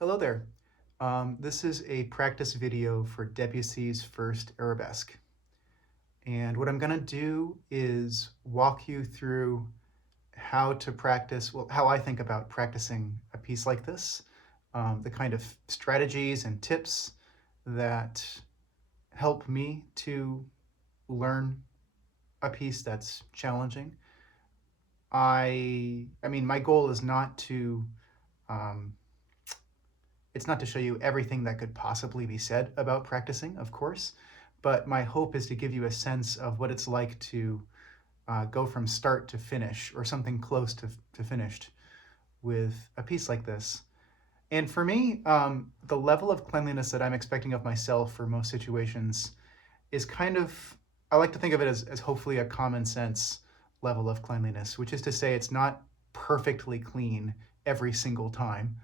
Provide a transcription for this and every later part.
Hello there. This is a practice video for Debussy's first Arabesque. And what I'm going to do is walk you through how to practice, well, how I think about practicing a piece like this, the kind of strategies and tips that help me to learn a piece that's challenging. I mean, my goal is not to um, it's not to show you everything that could possibly be said about practicing, of course, but my hope is to give you a sense of what it's like to go from start to finish, or something close to finished, with a piece like this. And for me, the level of cleanliness that I'm expecting of myself for most situations is kind of, I like to think of it as hopefully a common sense level of cleanliness, which is to say it's not perfectly clean every single time.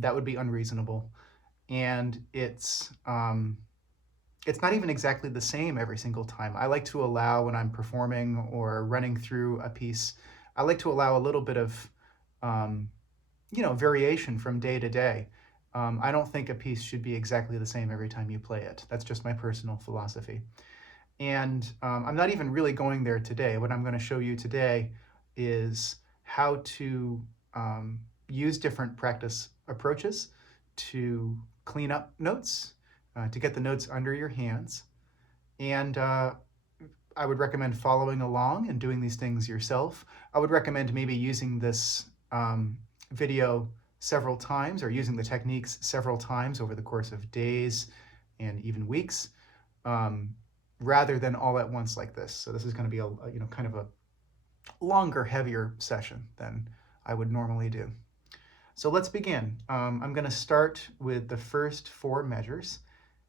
That would be unreasonable. And it's not even exactly the same every single time. I like to allow, when I'm performing or running through a piece, I like to allow a little bit of variation from day to day. I don't think a piece should be exactly the same every time you play it. That's just my personal philosophy. And I'm not even really going there today. What I'm going to show you today is how to use different practice approaches to clean up notes, to get the notes under your hands. And I would recommend following along and doing these things yourself. I would recommend maybe using this video several times, or using the techniques several times over the course of days and even weeks, rather than all at once like this. So this is going to be a kind of a longer, heavier session than I would normally do. So let's begin. I'm going to start with the first four measures,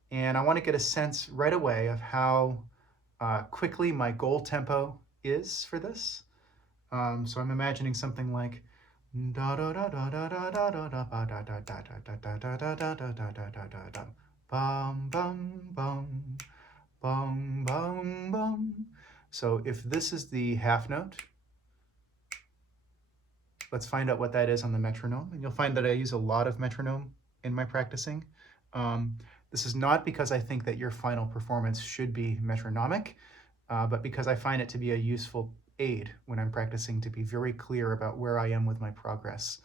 and I want to get a sense right away of how quickly my goal tempo is for this. So I'm imagining something like da da da da da da da da da da da da da da da da da da da bum bum bum bum bum bum. So if this is the half note, let's find out what that is on the metronome. And you'll find that I use a lot of metronome in my practicing. This is not because I think that your final performance should be metronomic, but because I find it to be a useful aid when I'm practicing, to be very clear about where I am with my progress.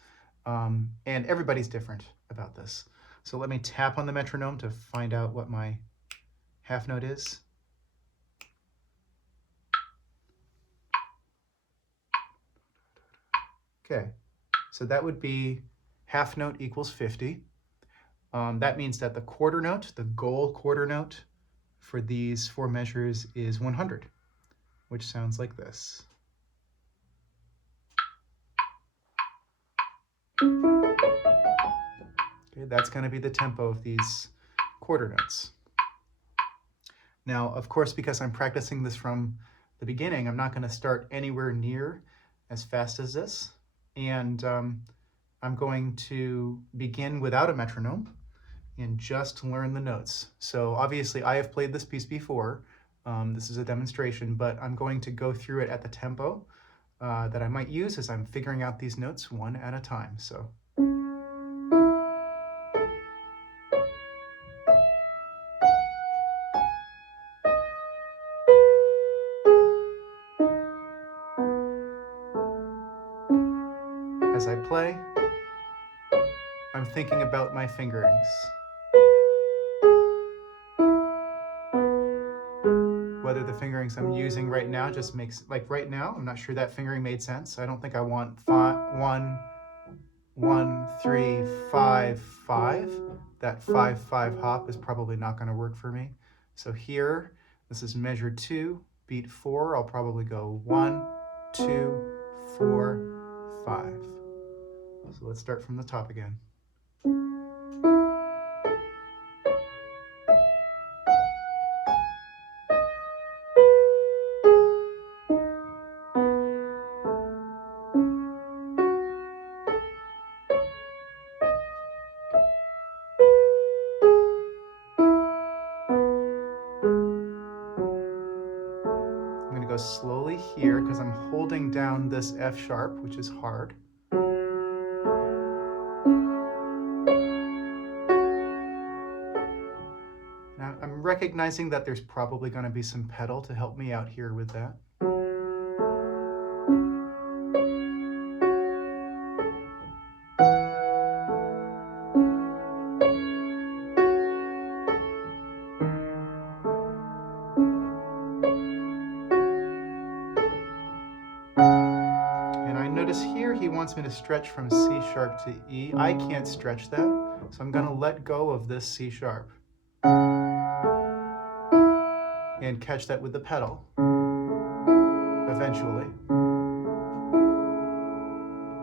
And everybody's different about this. So let me tap on the metronome to find out what my half note is. Okay, so that would be half note equals 50. That means that the quarter note, the goal quarter note for these four measures is 100, which sounds like this. Okay, that's going to be the tempo of these quarter notes. Now, of course, because I'm practicing this from the beginning, I'm not going to start anywhere near as fast as this. And I'm going to begin without a metronome and just learn the notes. So obviously I have played this piece before. This is a demonstration, but I'm going to go through it at the tempo that I might use as I'm figuring out these notes one at a time. So. As I play, I'm thinking about my fingerings. Whether the fingerings I'm using right now just makes, like right now, I'm not sure that fingering made sense. I don't think I want 1, 1, 3, 5, 5. That 5-5 hop is probably not going to work for me. So here, this is measure 2, beat 4. I'll probably go 1, 2, 4, 5. So let's start from the top again. Slowly here, because I'm holding down this F sharp, which is hard. recognizing that there's probably going to be some pedal to help me out here with that. And I notice here he wants me to stretch from C sharp to E. I can't stretch that, so I'm going to let go of this C sharp and catch that with the pedal eventually.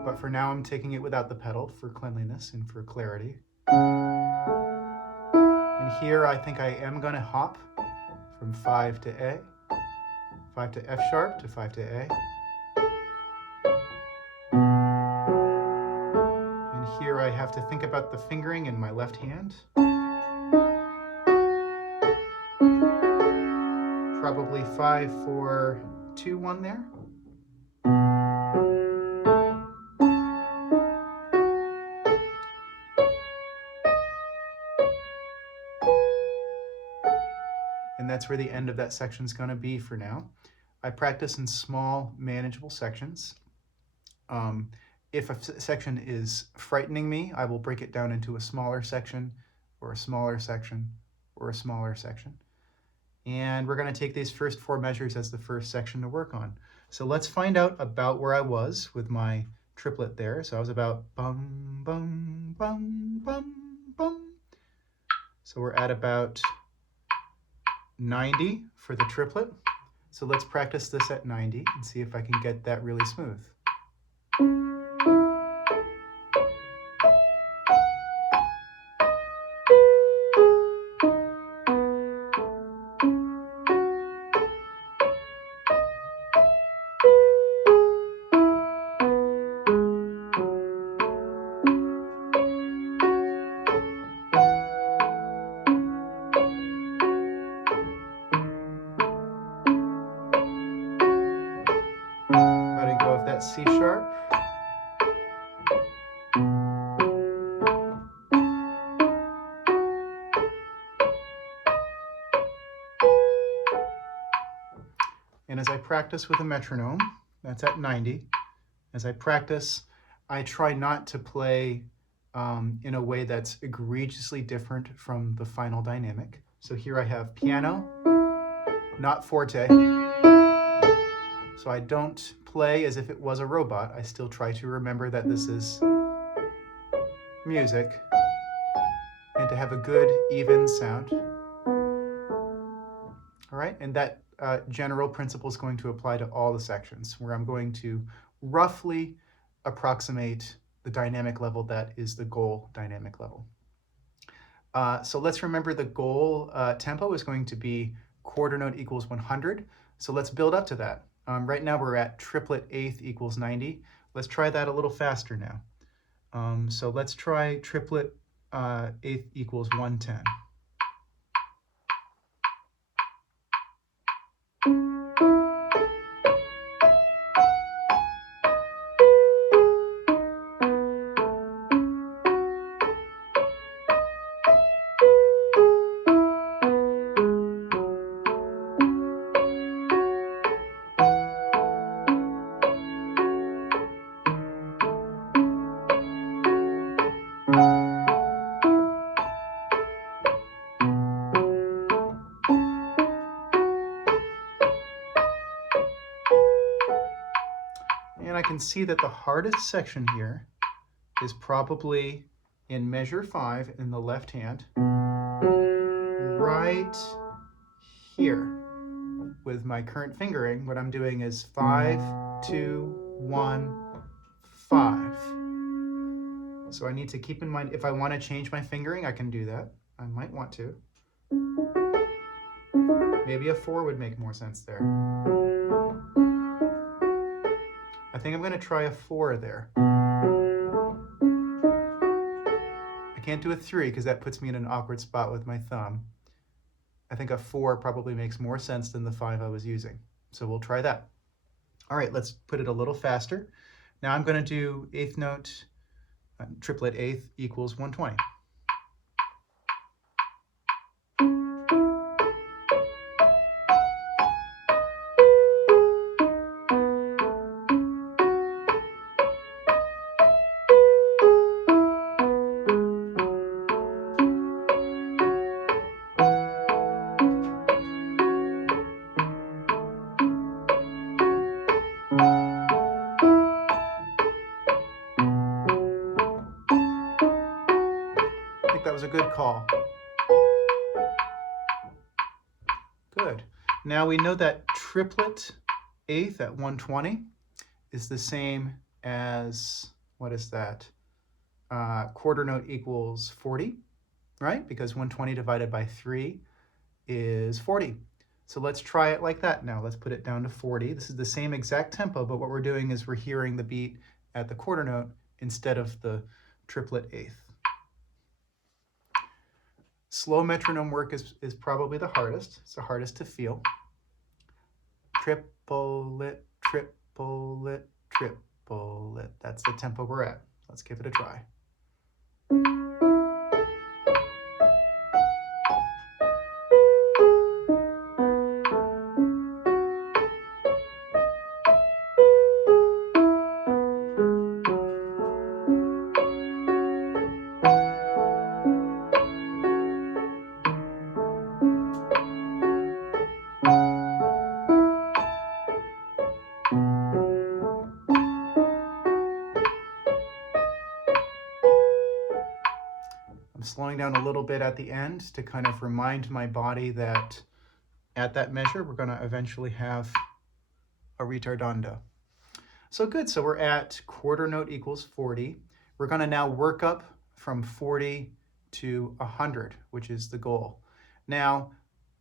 But for now, I'm taking it without the pedal for cleanliness and for clarity. And here I think I am going to hop from 5 to A, 5 to F sharp to 5 to A. And here I have to think about the fingering in my left hand. Probably 5, 4, 2, 1 there. And that's where the end of that section is going to be for now. I practice in small, manageable sections. If a section is frightening me, I will break it down into a smaller section, or a smaller section, or a smaller section. And we're going to take these first 4 measures as the first section to work on. So let's find out about where I was with my triplet there. So I was about bum, bum, bum, bum, bum. So we're at about 90 for the triplet. So let's practice this at 90 and see if I can get that really smooth. Letting go of that C sharp. And as I practice with a metronome, that's at 90. As I practice, I try not to play in a way that's egregiously different from the final dynamic. So here I have piano, not forte. So I don't play as if it was a robot. I still try to remember that this is music and to have a good, even sound. All right, and that general principle is going to apply to all the sections, where I'm going to roughly approximate the dynamic level that is the goal dynamic level. So let's remember the goal tempo is going to be quarter note equals 100. So let's build up to that. Right now we're at triplet eighth equals 90. Let's try that a little faster now. So let's try triplet eighth equals 110. And I can see that the hardest section here is probably in measure 5 in the left hand, right here. With my current fingering, what I'm doing is 5, 2, 1, 5. So I need to keep in mind, if I want to change my fingering, I can do that. I might want to. Maybe a 4 would make more sense there. I think I'm going to try a 4 there. I can't do a 3 because that puts me in an awkward spot with my thumb. I think a 4 probably makes more sense than the 5 I was using. So we'll try that. All right, let's put it a little faster. Now I'm going to do eighth note, triplet eighth equals 120. That was a good call. Good. Now we know that triplet eighth at 120 is the same as, what is that? Quarter note equals 40, right? Because 120 divided by 3 is 40. So let's try it like that now. Let's put it down to 40. This is the same exact tempo, but what we're doing is we're hearing the beat at the quarter note instead of the triplet eighth. Slow metronome work is probably the hardest. It's the hardest to feel. Triplet, triplet, triplet. That's the tempo we're at. Let's give it a try. Slowing down a little bit at the end to kind of remind my body that at that measure, we're going to eventually have a ritardando. So good. So we're at quarter note equals 40. We're going to now work up from 40 to 100, which is the goal. Now,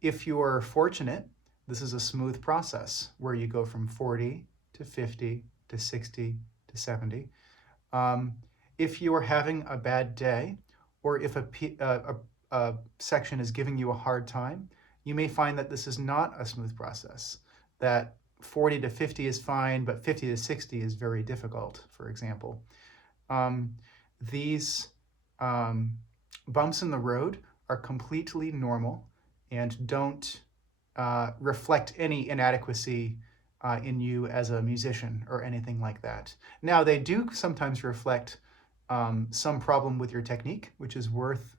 if you are fortunate, this is a smooth process where you go from 40 to 50 to 60 to 70. If you are having a bad day, or if a section is giving you a hard time, you may find that this is not a smooth process, that 40 to 50 is fine, but 50 to 60 is very difficult, for example. These bumps in the road are completely normal and don't reflect any inadequacy in you as a musician or anything like that. Now, they do sometimes reflect some problem with your technique, which is worth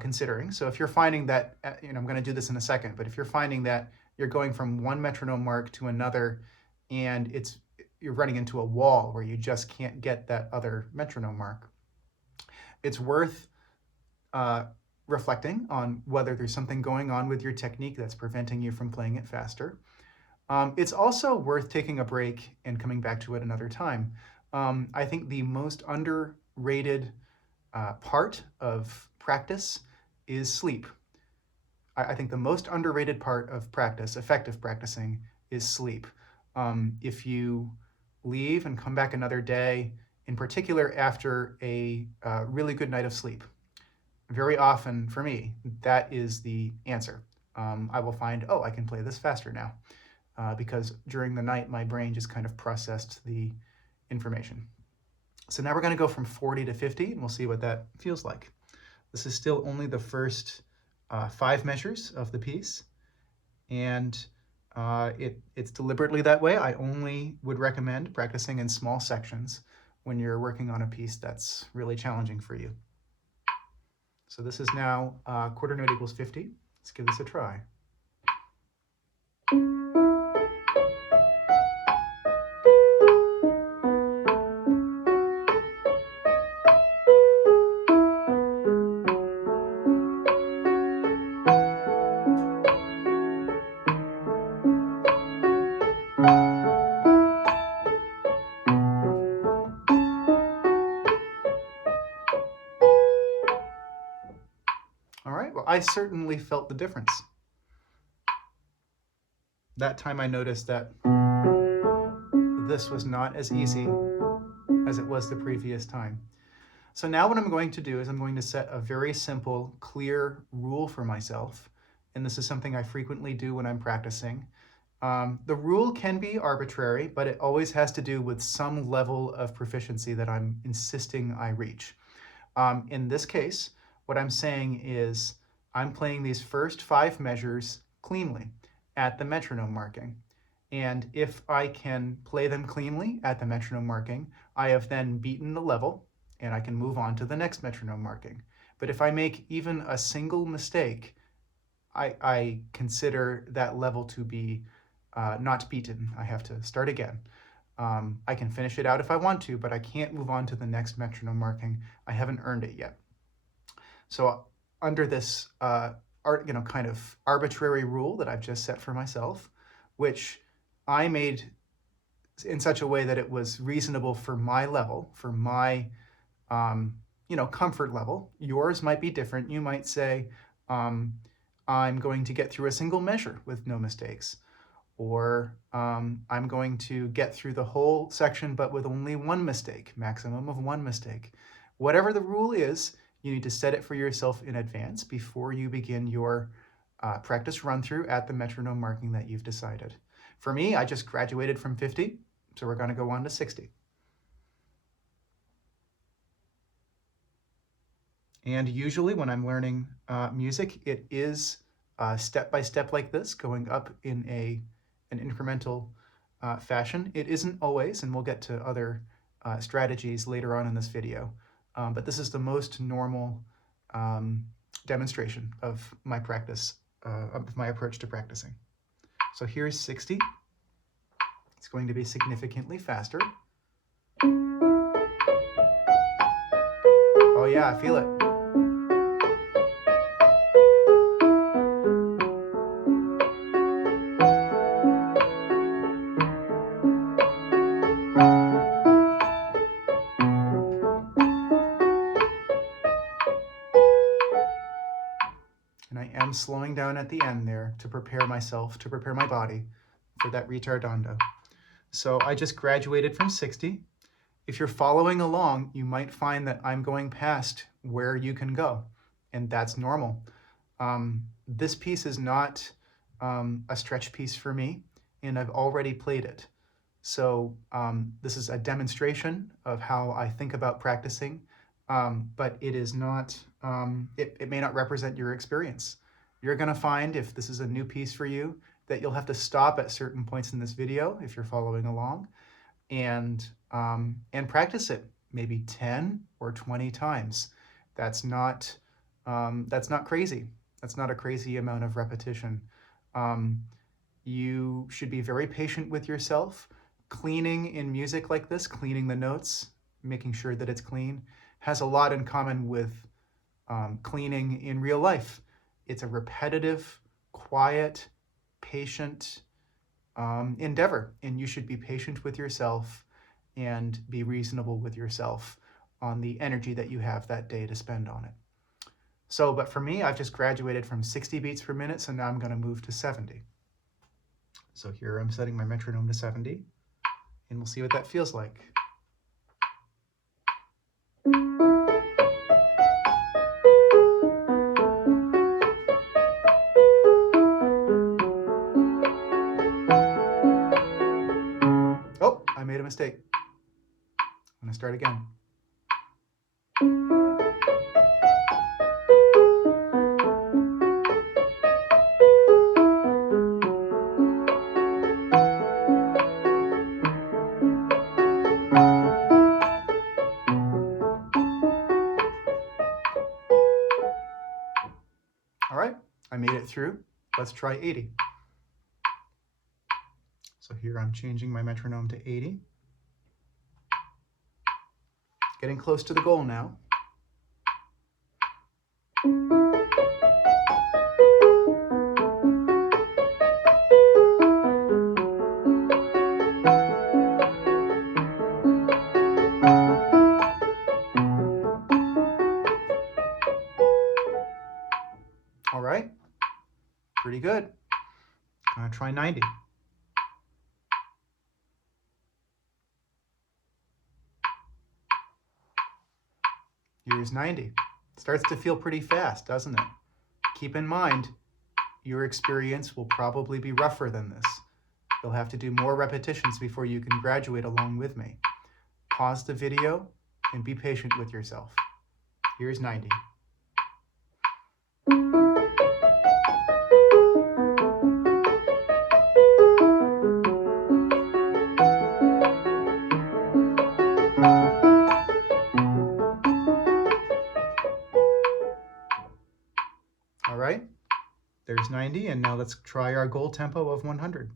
considering. So if you're finding that, I'm going to do this in a second, but if you're finding that you're going from one metronome mark to another and you're running into a wall where you just can't get that other metronome mark, it's worth reflecting on whether there's something going on with your technique that's preventing you from playing it faster. It's also worth taking a break and coming back to it another time. I think the most underrated part of practice is sleep. I think the most underrated part of practice, effective practicing, is sleep. If you leave and come back another day, in particular after a really good night of sleep, very often for me, that is the answer. I will find, I can play this faster now, because during the night my brain just kind of processed the information. So now we're going to go from 40 to 50, and we'll see what that feels like. This is still only the first 5 measures of the piece, and it's deliberately that way. I only would recommend practicing in small sections when you're working on a piece that's really challenging for you. So this is now quarter note equals 50. Let's give this a try. I certainly felt the difference. That time I noticed that this was not as easy as it was the previous time. So now what I'm going to do is I'm going to set a very simple, clear rule for myself. And this is something I frequently do when I'm practicing. The rule can be arbitrary, but it always has to do with some level of proficiency that I'm insisting I reach. In this case, what I'm saying is, I'm playing these first 5 measures cleanly at the metronome marking. And if I can play them cleanly at the metronome marking, I have then beaten the level and I can move on to the next metronome marking. But if I make even a single mistake, I consider that level to be not beaten. I have to start again. I can finish it out if I want to, but I can't move on to the next metronome marking. I haven't earned it yet. So under this kind of arbitrary rule that I've just set for myself, which I made in such a way that it was reasonable for my level, for my comfort level. Yours might be different. You might say, I'm going to get through a single measure with no mistakes, or I'm going to get through the whole section but with only one mistake, maximum of one mistake. Whatever the rule is, you need to set it for yourself in advance before you begin your practice run through at the metronome marking that you've decided. For me, I just graduated from 50, so we're going to go on to 60. And usually when I'm learning music, it is step by step like this, going up in an incremental fashion. It isn't always, and we'll get to other strategies later on in this video, but this is the most normal demonstration of my practice, of my approach to practicing. So here's 60. It's going to be significantly faster. Oh yeah, I feel it. And I am slowing down at the end there to prepare myself, to prepare my body for that ritardando. So I just graduated from 60. If you're following along, you might find that I'm going past where you can go, and that's normal. This piece is not a stretch piece for me, and I've already played it. So this is a demonstration of how I think about practicing, but it is not, it may not represent your experience. You're gonna find, if this is a new piece for you, that you'll have to stop at certain points in this video if you're following along and practice it maybe 10 or 20 times. That's not crazy. That's not a crazy amount of repetition. You should be very patient with yourself. Cleaning in music like this, cleaning the notes, making sure that it's clean, has a lot in common with cleaning in real life. It's a repetitive, quiet, patient endeavor, and you should be patient with yourself and be reasonable with yourself on the energy that you have that day to spend on it. So, but for me, I've just graduated from 60 beats per minute, so now I'm going to move to 70. So here I'm setting my metronome to 70, and we'll see what that feels like. Oh, I made a mistake. I'm going to start again. All right, I made it through. Let's try 80. So here I'm changing my metronome to 80. Getting close to the goal now. All right, pretty good. I'm gonna try 90. Here's 90. It starts to feel pretty fast, doesn't it? Keep in mind, your experience will probably be rougher than this. You'll have to do more repetitions before you can graduate along with me. Pause the video and be patient with yourself. Here's 90. All right, there's 90, and now let's try our goal tempo of 100.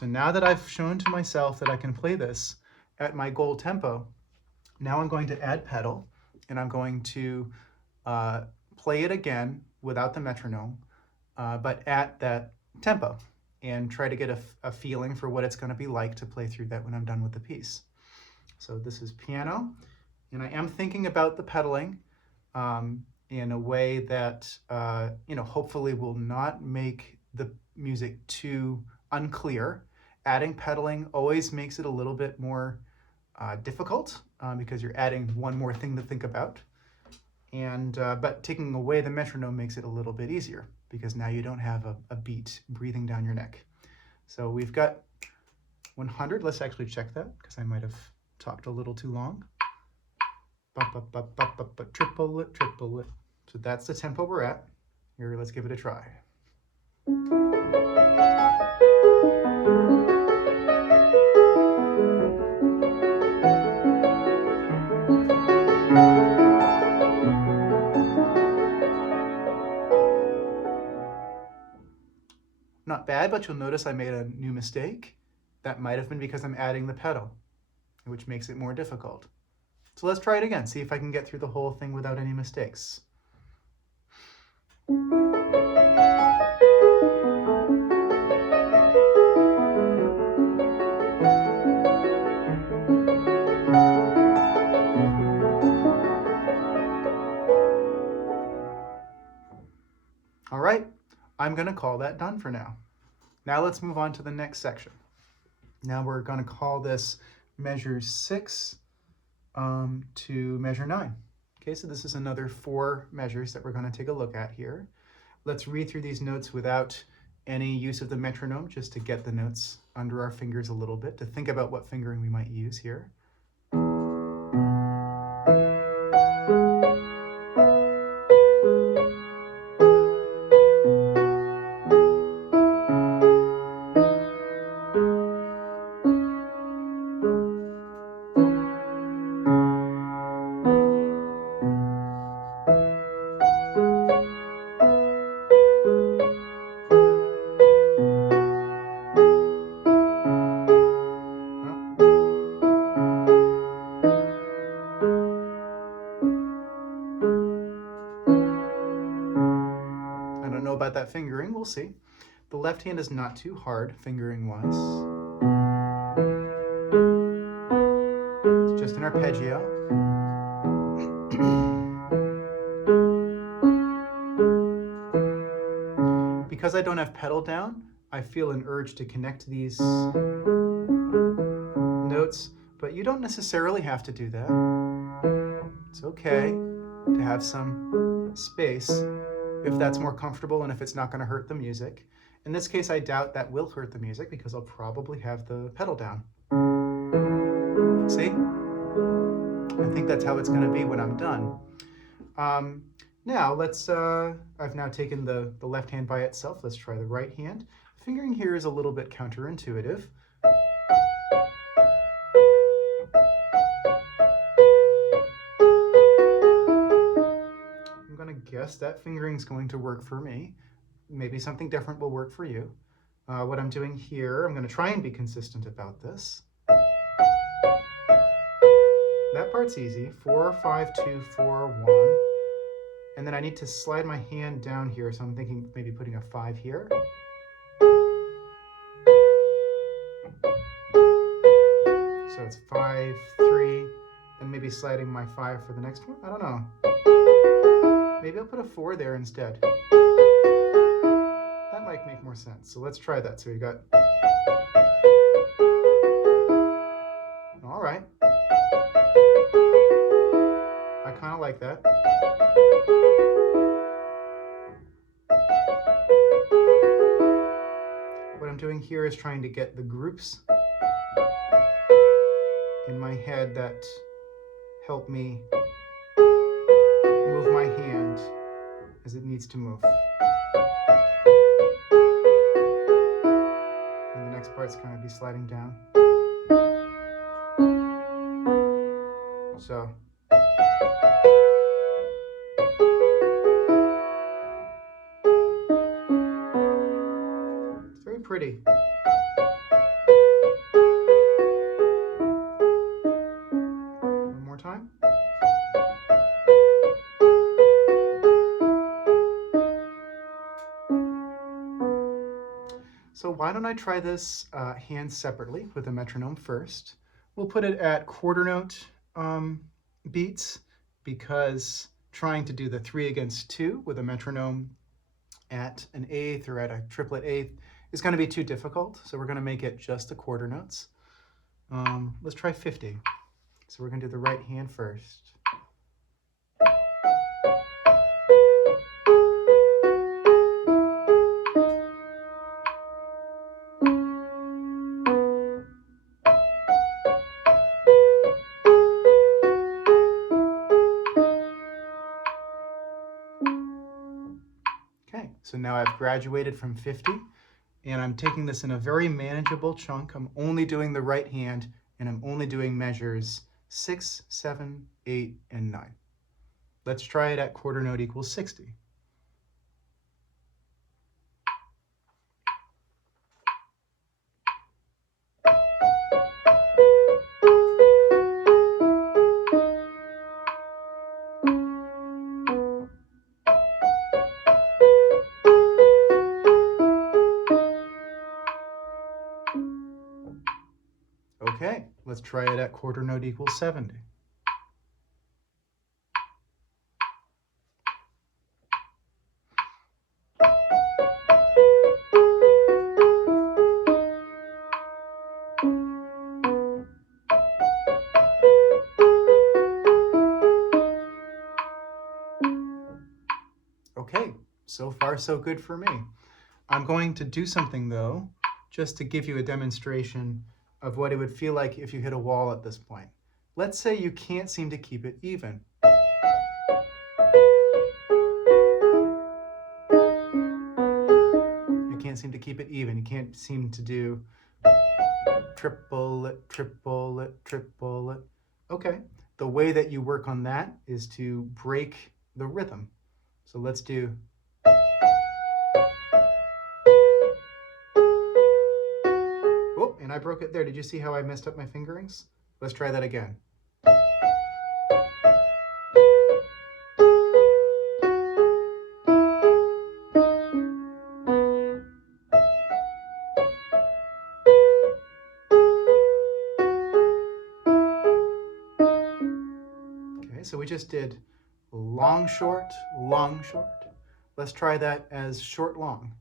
So now that I've shown to myself that I can play this at my goal tempo, now I'm going to add pedal, and I'm going to play it again without the metronome, but at that tempo, and try to get a feeling for what it's going to be like to play through that when I'm done with the piece. So this is piano, and I am thinking about the pedaling in a way that hopefully will not make the music too unclear. Adding pedaling always makes it a little bit more difficult because you're adding one more thing to think about. And but taking away the metronome makes it a little bit easier because now you don't have a beat breathing down your neck. So we've got 100. Let's actually check that because I might have talked a little too long. Triplet, triplet. So that's the tempo we're at. Here, let's give it a try. Not bad, but you'll notice I made a new mistake. That might have been because I'm adding the pedal, which makes it more difficult. So let's try it again, see if I can get through the whole thing without any mistakes. All right, I'm going to call that done for now. Now let's move on to the next section. Now we're going to call this measure 6 to measure 9. Okay, so this is another 4 measures that we're going to take a look at here. Let's read through these notes without any use of the metronome, just to get the notes under our fingers a little bit, to think about what fingering we might use here. About that fingering, we'll see. The left hand is not too hard fingering wise. It's just an arpeggio. Because I don't have pedal down, I feel an urge to connect these notes, but you don't necessarily have to do that. It's okay to have some space if that's more comfortable and if it's not going to hurt the music. In this case, I doubt that will hurt the music because I'll probably have the pedal down. See? I think that's how it's going to be when I'm done. Now, I've now taken the left hand by itself. Let's try the right hand. Fingering here is a little bit counterintuitive. Guess that fingering is going to work for me. Maybe something different will work for you. What I'm doing here, I'm going to try and be consistent about this. That part's easy. 4, 5, 2, 4, 1. And then I need to slide my hand down here, so I'm thinking maybe putting a 5 here. So it's 5, 3, and maybe sliding my 5 for the next one. I don't know. Maybe I'll put a 4 there instead. That might make more sense. So let's try that. So we got... All right. I kind of like that. What I'm doing here is trying to get the groups in my head that help me move my hand as it needs to move. And the next part's going to be sliding down. So. It's very pretty. time. So why don't I try this hand separately with a metronome first. We'll put it at quarter note beats, because trying to do the 3 against 2 with a metronome at an eighth or at a triplet eighth is going to be too difficult. So we're going to make it just the quarter notes. Let's try 50. So we're going to do the right hand first. Okay, so now I've graduated from 50, and I'm taking this in a very manageable chunk. I'm only doing the right hand, and I'm only doing measures 6, 7, 8, and 9. Let's try it at quarter note equals 60. Okay, let's try it at quarter note equals 70. Okay, so far so good for me. I'm going to do something though, just to give you a demonstration of what it would feel like if you hit a wall at this point. Let's say you can't seem to keep it even. You can't seem to keep it even. You can't seem to do triplet, triplet, triplet. Okay, the way that you work on that is to break the rhythm. So let's do. Oh, and I broke it there. Did you see how I messed up my fingerings? Let's try that again. Okay, so we just did long, short, long, short. Let's try that as short, long.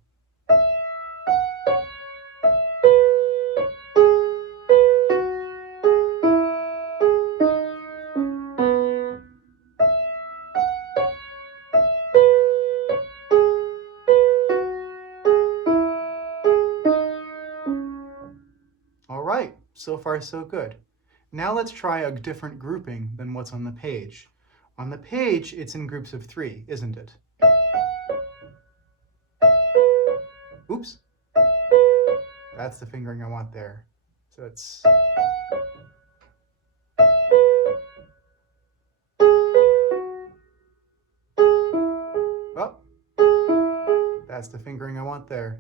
All right, so far so good. Now let's try a different grouping than what's on the page. On the page, it's in groups of 3, isn't it? Oops. That's the fingering I want there. So it's... Oh, that's the fingering I want there.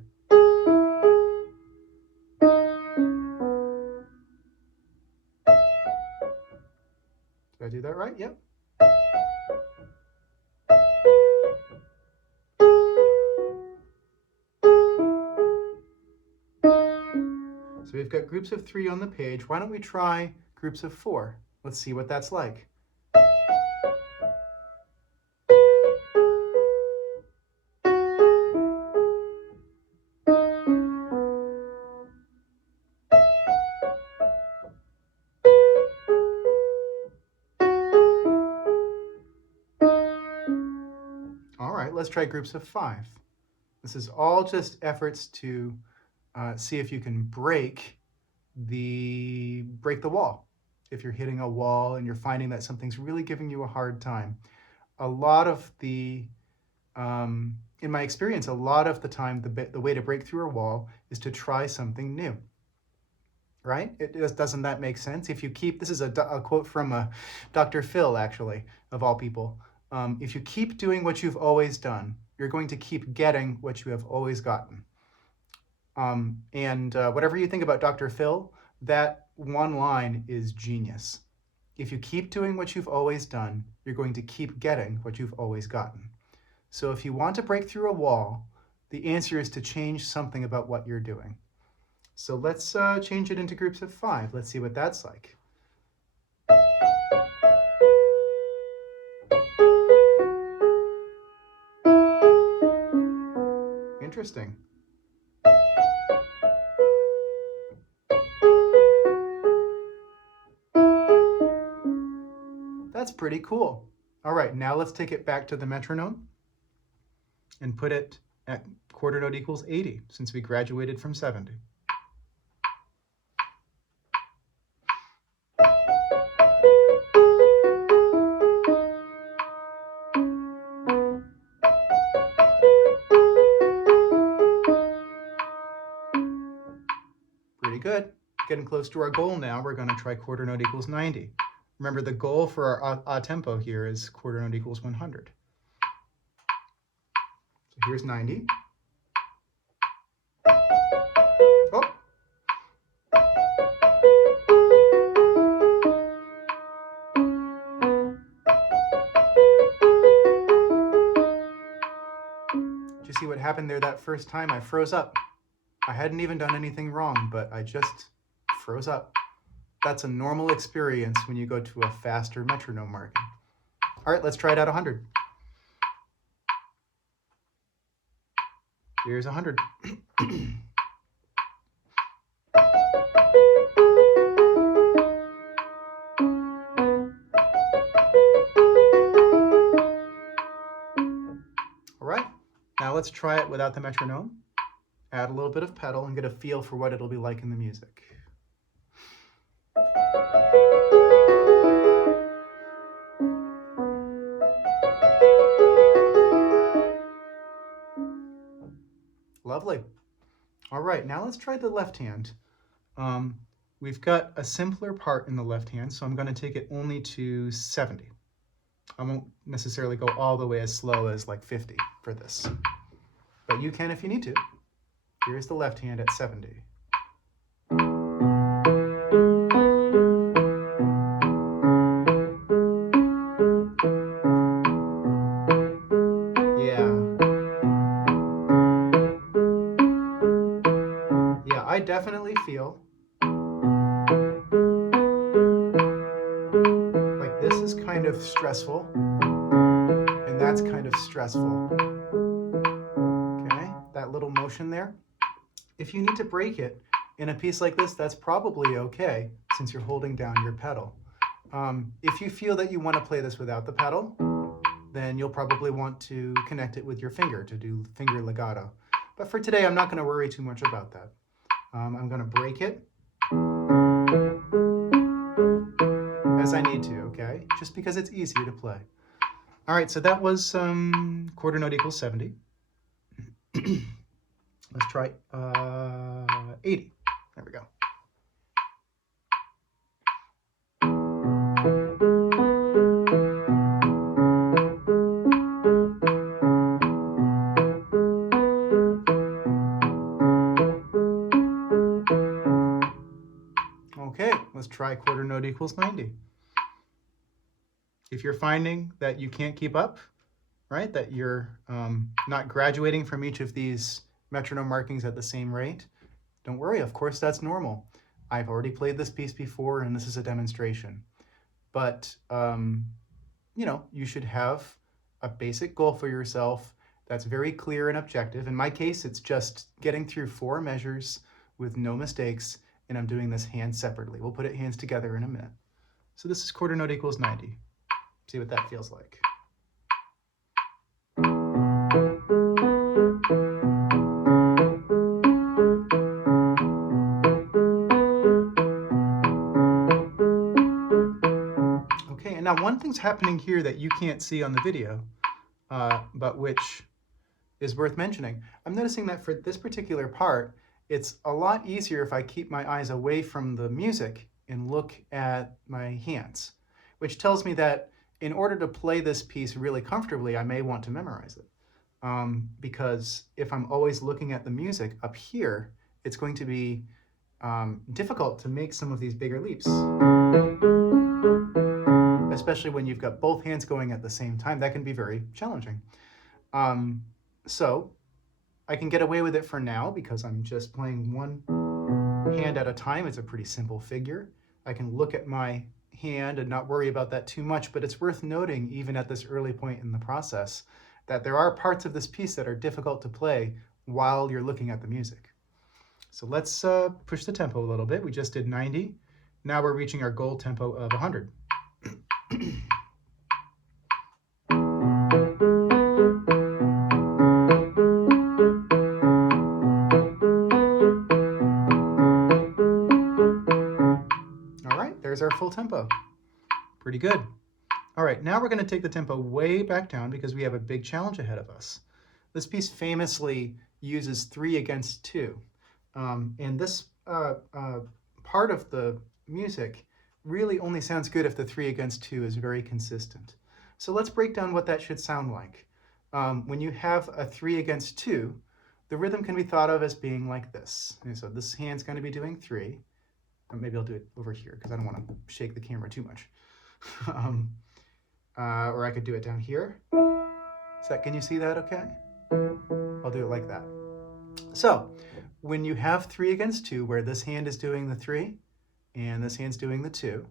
Did I do that right? Yep. So we've got groups of 3 on the page. Why don't we try groups of 4? Let's see what that's like. All right, let's try groups of 5. This is all just efforts to see if you can break the wall. If you're hitting a wall and you're finding that something's really giving you a hard time. A lot of the, in my experience, a lot of the time, the way to break through a wall is to try something new. Right? Doesn't that make sense? If you keep, this is a quote from Dr. Phil, actually, of all people. If you keep doing what you've always done, you're going to keep getting what you have always gotten. And whatever you think about Dr. Phil, that one line is genius. If you keep doing what you've always done, you're going to keep getting what you've always gotten. So if you want to break through a wall, the answer is to change something about what you're doing. So let's change it into groups of 5. Let's see what that's like. Interesting. That's pretty cool. All right, now let's take it back to the metronome and put it at quarter note equals 80, since we graduated from 70. Pretty good. Getting close to our goal now. We're going to try quarter note equals 90. Remember, the goal for our a tempo here is quarter note equals 100. So here's 90. Oh. Did you see what happened there that first time? I froze up. I hadn't even done anything wrong, but I just froze up. That's a normal experience when you go to a faster metronome marking. All right, let's try it at 100. Here's 100. All right, now let's try it without the metronome. Add a little bit of pedal and get a feel for what it'll be like in the music. Lovely. All right, now let's try the left hand. We've got a simpler part in the left hand, so I'm going to take it only to 70. I won't necessarily go all the way as slow as like 50 for this, but you can if you need to. Here's the left hand at 70. Yeah, I definitely feel like this is kind of stressful, and that's kind of stressful. Okay, that little motion there. If you need to break it in a piece like this, that's probably okay, since you're holding down your pedal. If you feel that you want to play this without the pedal, then you'll probably want to connect it with your finger to do finger legato. But for today, I'm not going to worry too much about that. I'm going to break it as I need to, okay? Just because it's easier to play. All right, so that was quarter note equals 70. Let's try 80. There we go. Okay, let's try quarter note equals 90. If you're finding that you can't keep up, right, that you're not graduating from each of these metronome markings at the same rate, don't worry, of course that's normal. I've already played this piece before and this is a demonstration. But, you know, you should have a basic goal for yourself that's very clear and objective. In my case, it's just getting through 4 measures with no mistakes, and I'm doing this hand separately. We'll put it hands together in a minute. So this is quarter note equals 90. See what that feels like. Okay, and now one thing's happening here that you can't see on the video, but which is worth mentioning. I'm noticing that for this particular part, it's a lot easier if I keep my eyes away from the music and look at my hands, which tells me that in order to play this piece really comfortably, I may want to memorize it. Because if I'm always looking at the music up here, it's going to be difficult to make some of these bigger leaps. especially when you've got both hands going at the same time, that can be very challenging. So I can get away with it for now because I'm just playing one hand at a time. It's a pretty simple figure. I can look at my hand and not worry about that too much, but it's worth noting, even at this early point in the process, that there are parts of this piece that are difficult to play while you're looking at the music. So let's push the tempo a little bit. We just did 90. Now we're reaching our goal tempo of 100. All right, there's our full tempo. Pretty good. All right, now we're going to take the tempo way back down because we have a big challenge ahead of us. This piece famously uses 3 against 2. And this part of the music really only sounds good if the 3 against 2 is very consistent. So let's break down what that should sound like. When you have a 3 against 2, the rhythm can be thought of as being like this. And so this hand's going to be doing 3. Or maybe I'll do it over here because I don't want to shake the camera too much. Or I could do it down here. Can you see that okay? I'll do it like that. So when you have 3 against 2, where this hand is doing the 3 and this hand's doing the 2,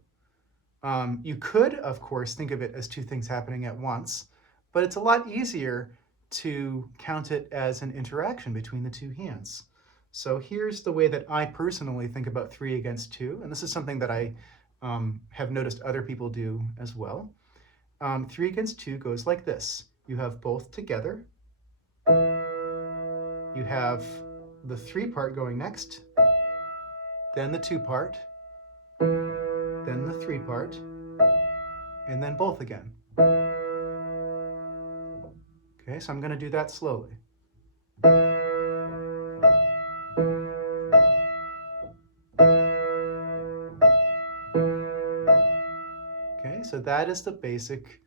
you could, of course, think of it as 2 things happening at once, but it's a lot easier to count it as an interaction between the 2 hands. So here's the way that I personally think about 3 against 2, and this is something that I have noticed other people do as well. 3 against 2 goes like this. You have both together. You have the 3 part going next, then the 2 part, then the 3 part, and then both again. Okay, so I'm going to do that slowly. Okay, so that is the basic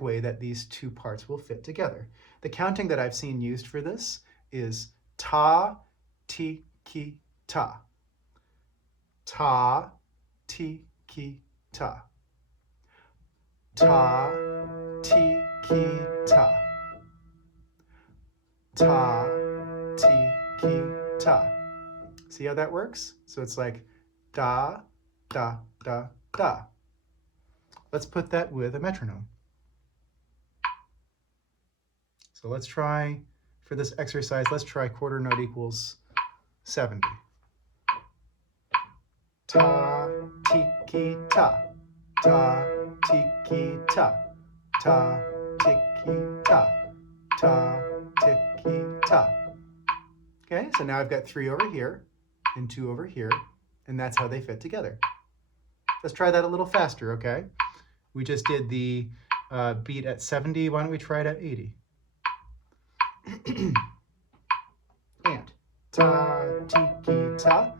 way that these 2 parts will fit together. The counting that I've seen used for this is ta, ti, ki, ta. Ta, ti, ki, ta. Ta, ti, ki, ta. Ta, ti, ki, ta. See how that works? So it's like da, da, da, da. Let's put that with a metronome. So let's try, for this exercise, let's try quarter note equals 70. Ta, ti, ki, ta. Ta, ti, ki, ta. Ta, ti, ki, ta. Ta, ti, ki, ta. Okay, so now I've got 3 over here and 2 over here, and that's how they fit together. Let's try that a little faster, okay? We just did the beat at 70. Why don't we try it at 80? And ta, ti, ki, ta.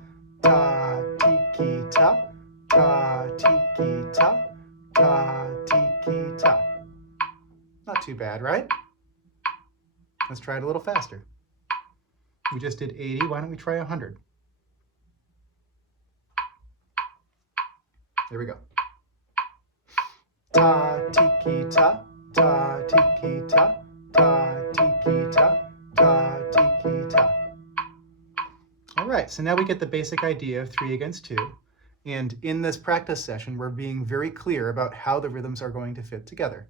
Ta, ti, ki, ta. Ta, ti, ki, ta. Ta, ti, ki, ta. Not too bad, right? Let's try it a little faster. We just did 80. Why don't we try 100? There we go. Ta, ti, ki, ta. Ta, ti, ki, ta. Ta, ti, ki, ta. Ta, ti, ki, ta. All right, so now we get the basic idea of 3 against 2. And in this practice session, we're being very clear about how the rhythms are going to fit together.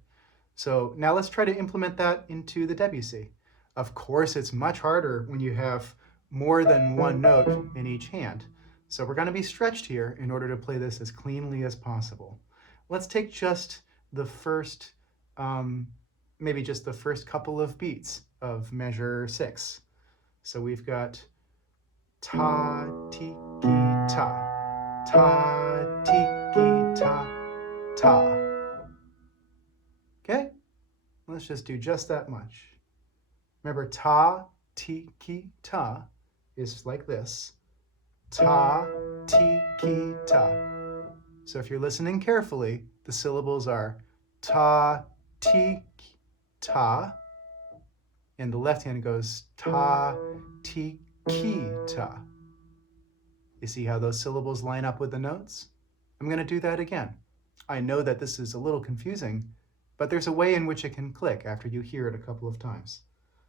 So now let's try to implement that into the Debussy. Of course, it's much harder when you have more than one note in each hand. So we're going to be stretched here in order to play this as cleanly as possible. Let's take just the first, maybe just the first couple of beats of measure 6. So we've got ta, ti, ki, ta. Ta, ti, ki, ta, ta. Okay? Let's just do just that much. Remember, ta, ti, ki, ta is like this. Ta, ti, ki, ta. So if you're listening carefully, the syllables are ta, ti, ta, and the left hand goes ta, ti, ki, ta. You see how those syllables line up with the notes? I'm going to do that again. I know that this is a little confusing, but there's a way in which it can click after you hear it a couple of times.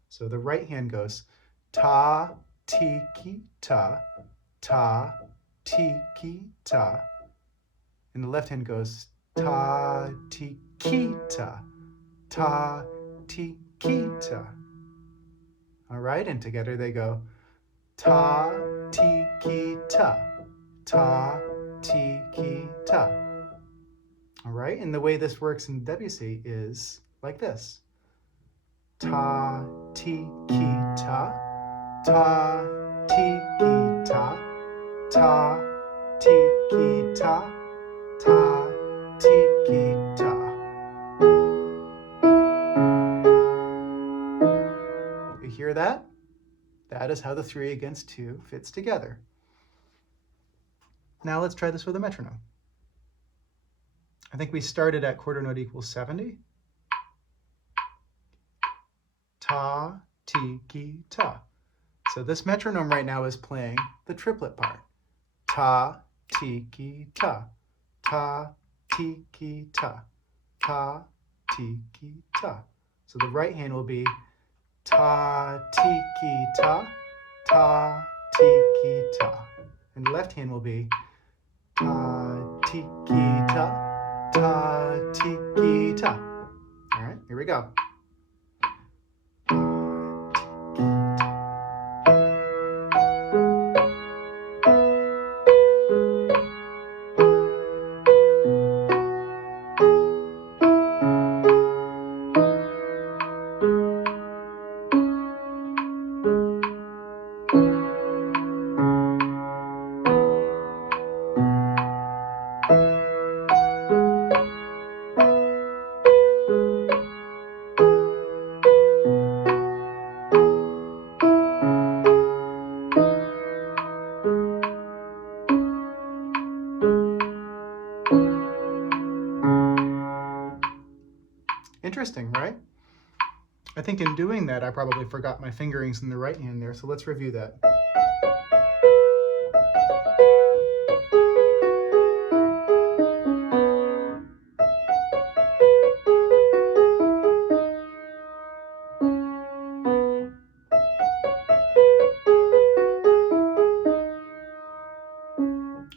So the right hand goes ta, tiki, ta, tiki, ta. And the left hand goes ta, tiki, ta, tiki, ta. All right, and together they go ta, tiki, ta, tiki, ta. All right, and the way this works in Debussy is like this. Ta, tiki, ta, tiki, ta, tiki, ta, tiki, ta. You hear that? That is how the 3 against 2 fits together. Now let's try this with a metronome. I think we started at quarter note equals 70. Ta, tiki, ta. So this metronome right now is playing the triplet part. Ta, tiki, ta, tiki, ta, tiki, ta. So the right hand will be ta, tiki, ta, tiki, ta. And the left hand will be ta, tiki, ta, tiki, ta. All right, here we go. Interesting, right? I think in doing that, I probably forgot my fingerings in the right hand there, so let's review that.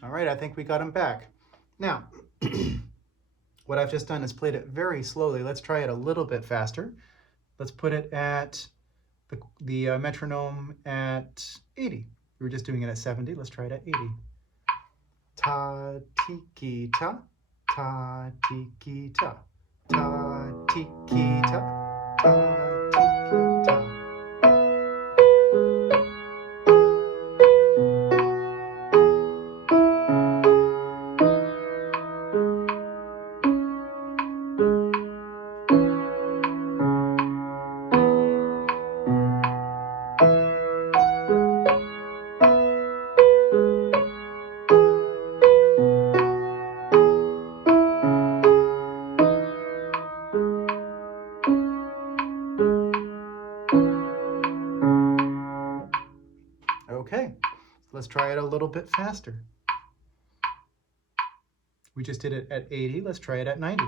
All right, I think we got them back. Now, what I've just done is played it very slowly. Let's try it a little bit faster. Let's put it at the metronome at 80. We were just doing it at 70. Let's try it at 80. Ta, tiki, ta, tiki, ta, tiki, ta, tiki, ta. Okay, let's try it a little bit faster. We just did it at 80, let's try it at 90.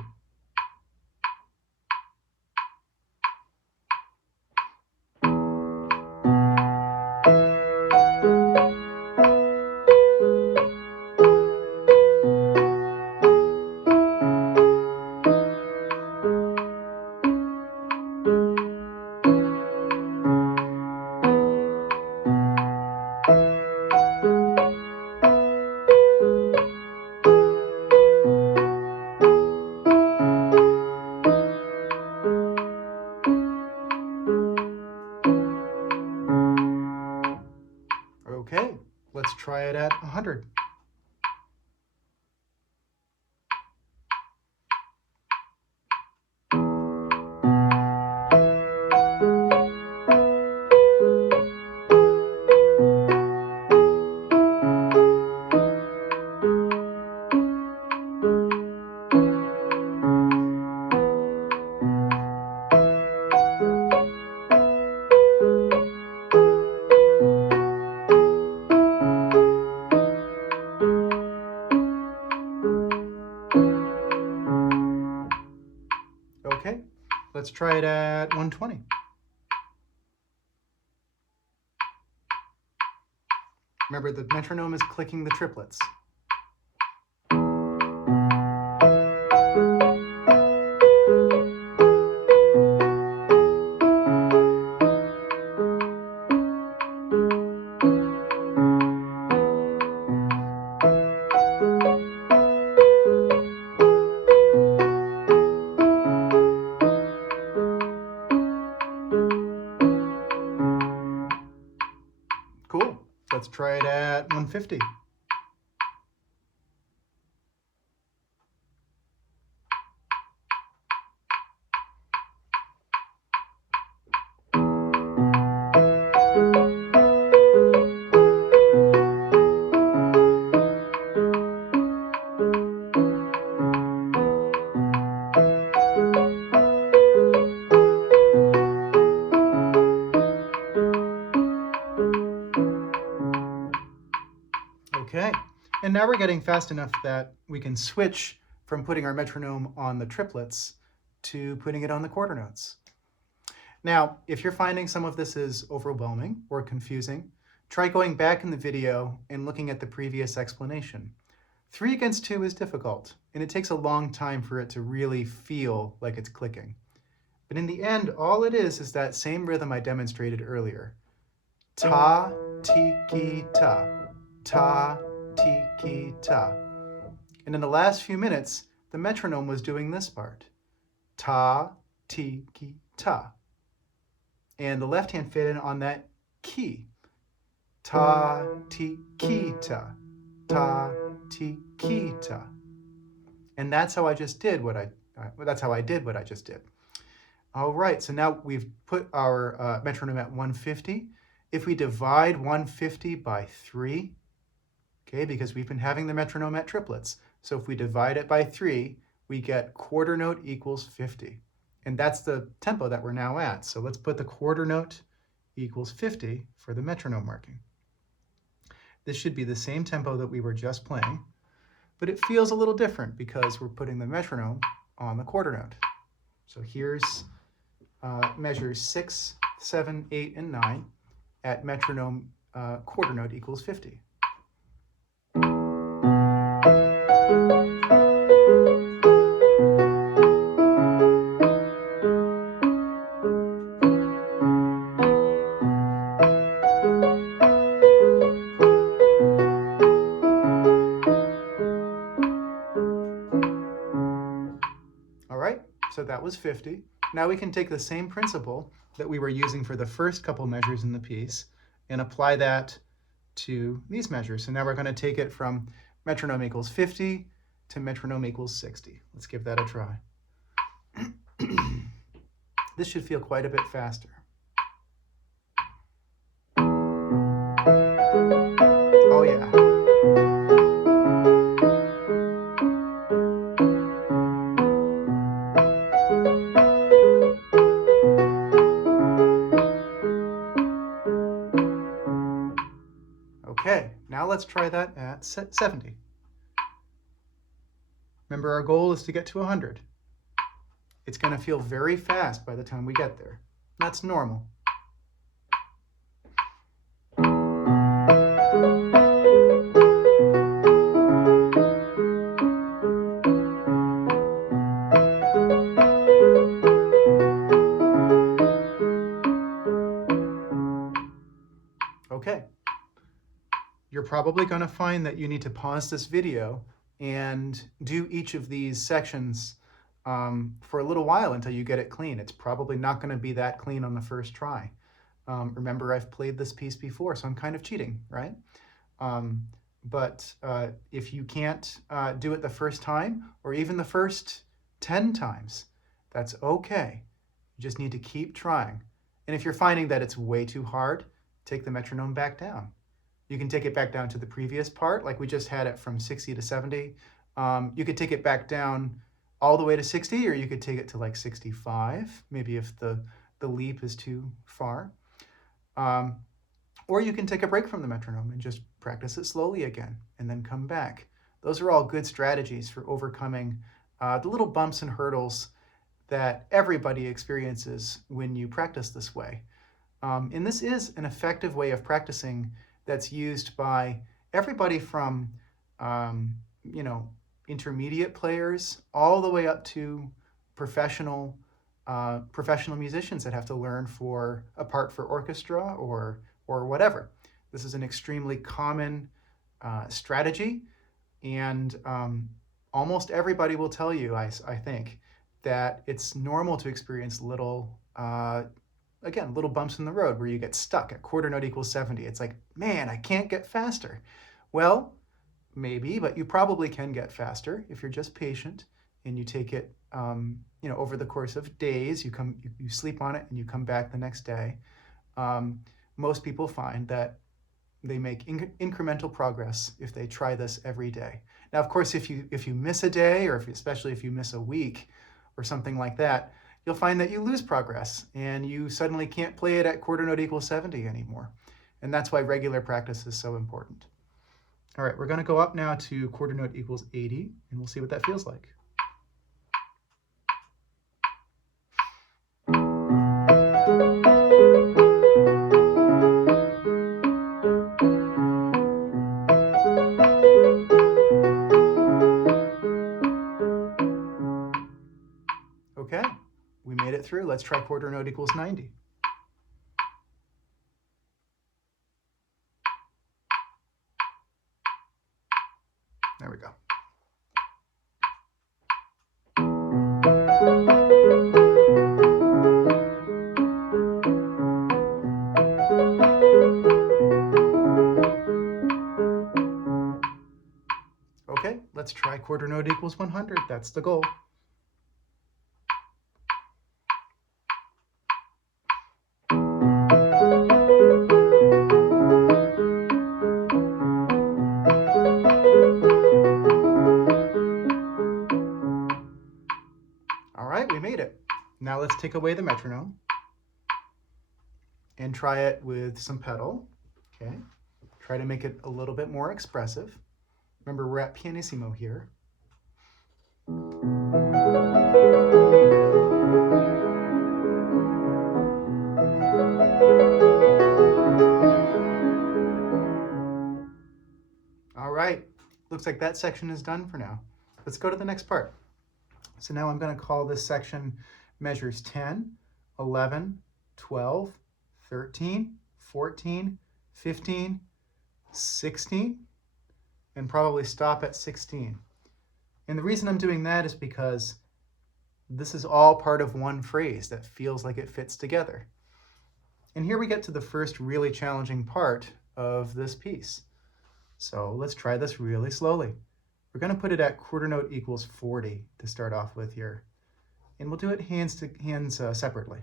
Let's try it at 120. Remember, the metronome is clicking the triplets. Cool. Let's try it at 150. Okay, and now we're getting fast enough that we can switch from putting our metronome on the triplets to putting it on the quarter notes. Now, if you're finding some of this is overwhelming or confusing, try going back in the video and looking at the previous explanation. 3 against 2 is difficult, and it takes a long time for it to really feel like it's clicking. But in the end, all it is that same rhythm I demonstrated earlier. Ta, ti, ki, ta. Ta, ti, ki, ta. And in the last few minutes, the metronome was doing this part. Ta, ti, ki, ta. And the left hand fit in on that key. Ta, ti, ki, ta. Ta, ti, ki, ta. And that's how I just did what I just did. All right, so now we've put our metronome at 150. If we divide 150 by 3, okay, because we've been having the metronome at triplets. So if we divide it by 3, we get quarter note equals 50. And that's the tempo that we're now at. So let's put the quarter note equals 50 for the metronome marking. This should be the same tempo that we were just playing, but it feels a little different because we're putting the metronome on the quarter note. So here's measures 6, 7, 8, and 9 at metronome quarter note equals 50. All right, so that was 50. Now we can take the same principle that we were using for the first couple measures in the piece and apply that to these measures. So now we're going to take it from metronome equals 50 to metronome equals 60. Let's give that a try. This should feel quite a bit faster. Oh yeah. Okay, now let's try that at 70. Remember, our goal is to get to 100. It's going to feel very fast by the time we get there. That's normal. Okay. You're probably going to find that you need to pause this video and do each of these sections for a little while until you get it clean. It's probably not going to be that clean on the first try. Remember, I've played this piece before, so I'm kind of cheating, right? But if you can't do it the first time, or even the first 10 times, that's okay. You just need to keep trying. And if you're finding that it's way too hard, take the metronome back down. You can take it back down to the previous part, like we just had it from 60 to 70. You could take it back down all the way to 60, or you could take it to like 65, maybe if the leap is too far. Or you can take a break from the metronome and just practice it slowly again, and then come back. Those are all good strategies for overcoming the little bumps and hurdles that everybody experiences when you practice this way. And this is an effective way of practicing that's used by everybody from, you know, intermediate players all the way up to professional musicians that have to learn for a part for orchestra or whatever. This is an extremely common strategy, and almost everybody will tell you, I think, that it's normal to experience little, again, little bumps in the road where you get stuck at quarter note equals 70. It's like, man, I can't get faster. Well, maybe, but you probably can get faster if you're just patient and you take it, you know, over the course of days. You sleep on it and you come back the next day. Most people find that they make incremental progress if they try this every day. Now, of course, if you miss a day, or especially if you miss a week or something like that, you'll find that you lose progress and you suddenly can't play it at quarter note equals 70 anymore. And that's why regular practice is so important. All right, we're going to go up now to quarter note equals 80, and we'll see what that feels like. Okay, we made it through. Let's try quarter note equals 90. There we go. Okay, let's try quarter note equals 100. That's the goal. All right, we made it. Now let's take away the metronome and try it with some pedal. Okay, try to make it a little bit more expressive. Remember, we're at pianissimo here. All right, looks like that section is done for now. Let's go to the next part. So now I'm going to call this section measures 10, 11, 12, 13, 14, 15, 16, and probably stop at 16. And the reason I'm doing that is because this is all part of one phrase that feels like it fits together. And here we get to the first really challenging part of this piece. So let's try this really slowly. We're going to put it at quarter note equals 40 to start off with here. And we'll do it hands separately.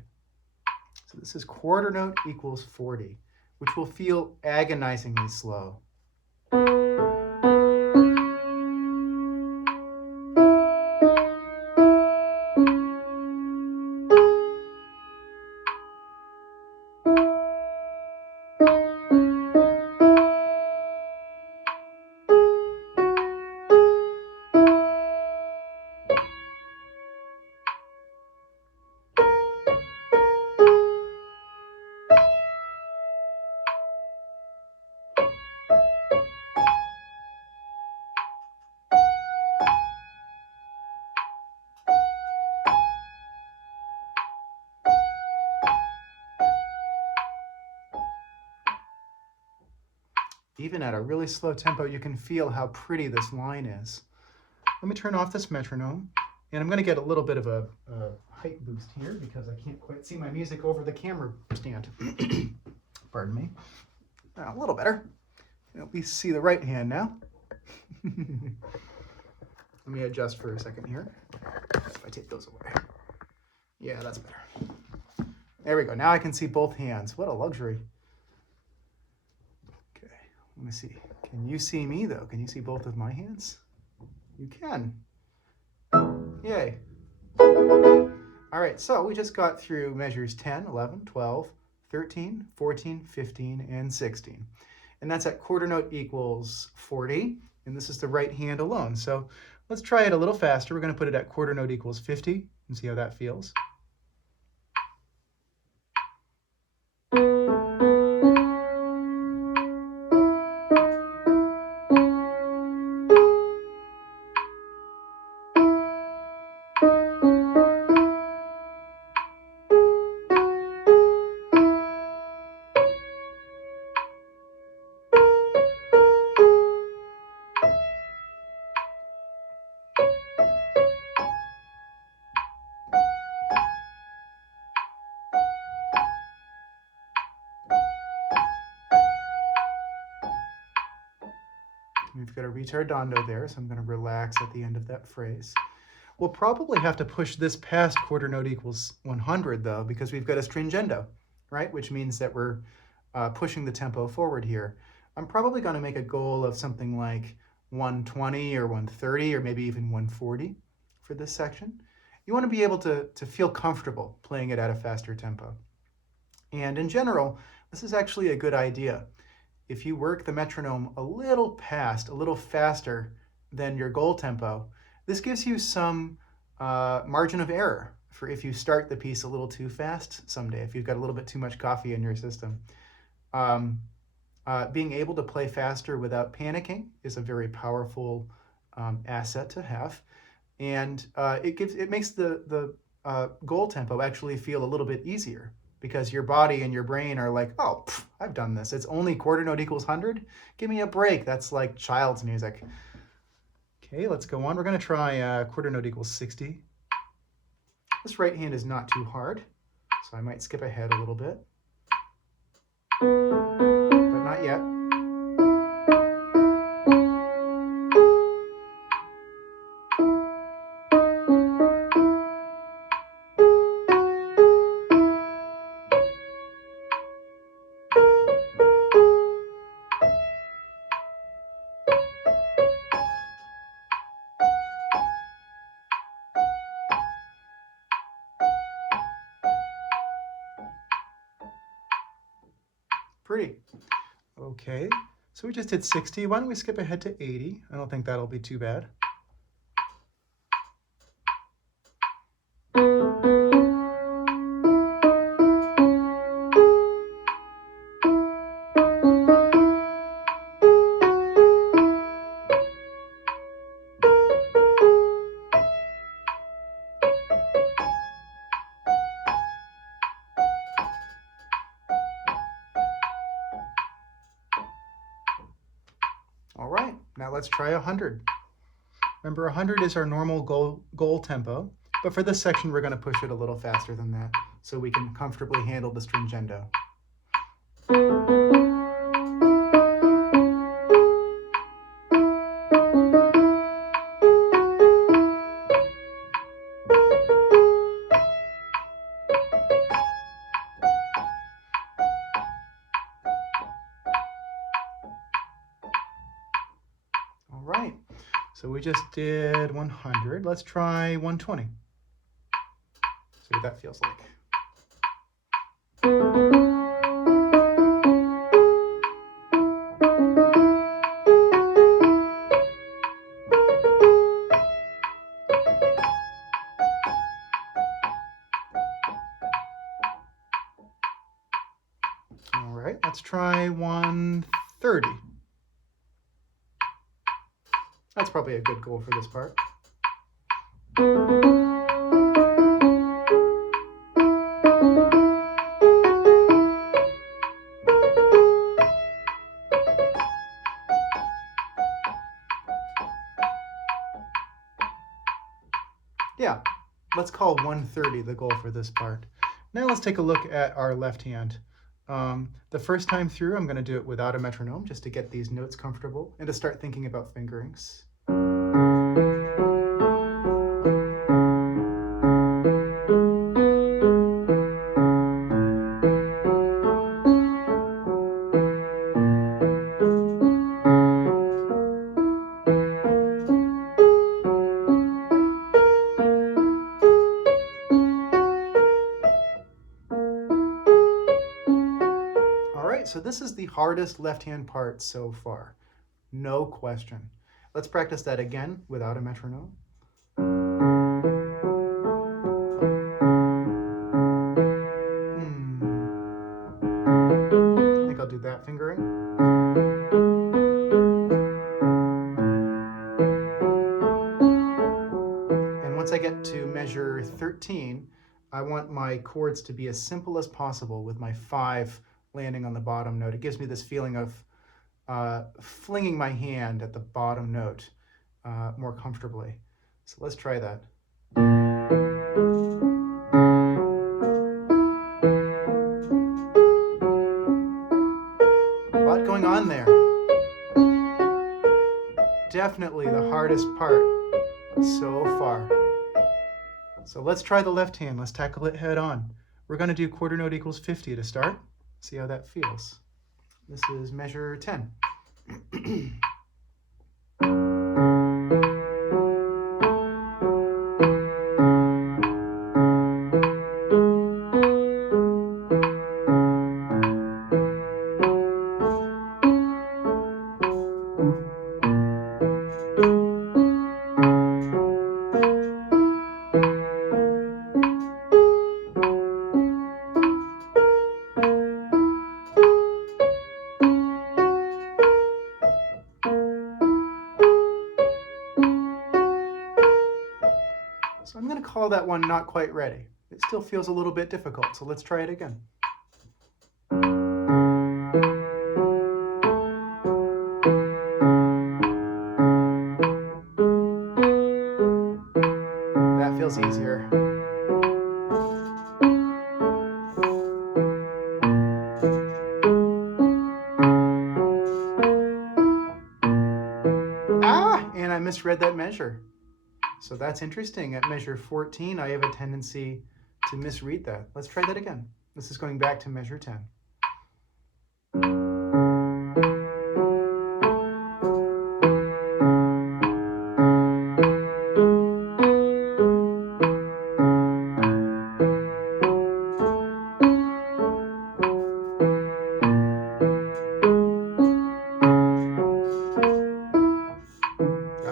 So this is quarter note equals 40, which will feel agonizingly slow. Even at a really slow tempo, you can feel how pretty this line is. Let me turn off this metronome, and I'm going to get a little bit of a height boost here because I can't quite see my music over the camera stand. Pardon me. A little better. At least see the right hand now. Let me adjust for a second here. If I take those away. Yeah, that's better. There we go. Now I can see both hands. What a luxury. Let me see. Can you see me, though? Can you see both of my hands? You can. Yay. All right, so we just got through measures 10, 11, 12, 13, 14, 15, and 16. And that's at quarter note equals 40, and this is the right hand alone. So Let's try it a little faster. We're going to put it at quarter note equals 50 and see how that feels. We've got a ritardando there, so I'm going to relax at the end of that phrase. We'll probably have to push this past quarter note equals 100, though, because we've got a stringendo, right? Which means that we're pushing the tempo forward here. I'm probably going to make a goal of something like 120 or 130 or maybe even 140 for this section. You want to be able to feel comfortable playing it at a faster tempo. And in general, this is actually a good idea. If you work the metronome a little faster than your goal tempo, this gives you some margin of error for if you start the piece a little too fast someday, if you've got a little bit too much coffee in your system. Being able to play faster without panicking is a very powerful asset to have. And it makes the goal tempo actually feel a little bit easier, because your body and your brain are like, oh, I've done this. It's only quarter note equals 100. Give me a break. That's like child's music. Okay, let's go on. We're going to try quarter note equals 60. This right hand is not too hard, so I might skip ahead a little bit. But not yet. Pretty. Okay, so we just did 60. Why don't we skip ahead to 80? I don't think that'll be too bad. All right, now let's try 100. Remember, 100 is our normal goal tempo, but for this section, we're going to push it a little faster than that so we can comfortably handle the stringendo. All right, so we just did 100. Let's try 120. See what that feels like. All right, let's try 130. That's probably a good goal for this part. Yeah, let's call 130 the goal for this part. Now let's take a look at our left hand. The first time through, I'm going to do it without a metronome just to get these notes comfortable and to start thinking about fingerings. So this is the hardest left-hand part so far, no question. Let's practice that again without a metronome. I think I'll do that fingering. And once I get to measure 13, I want my chords to be as simple as possible with my 5 landing on the bottom note. It gives me this feeling of flinging my hand at the bottom note more comfortably. So let's try that. A lot going on there. Definitely the hardest part so far. So let's try the left hand. Let's tackle it head on. We're going to do quarter note equals 50 to start. See how that feels. This is measure 10. So I'm going to call that one not quite ready. It still feels a little bit difficult, so let's try it again. That feels easier. And I misread that measure. So that's interesting. At measure 14, I have a tendency to misread that. Let's try that again. This is going back to measure 10.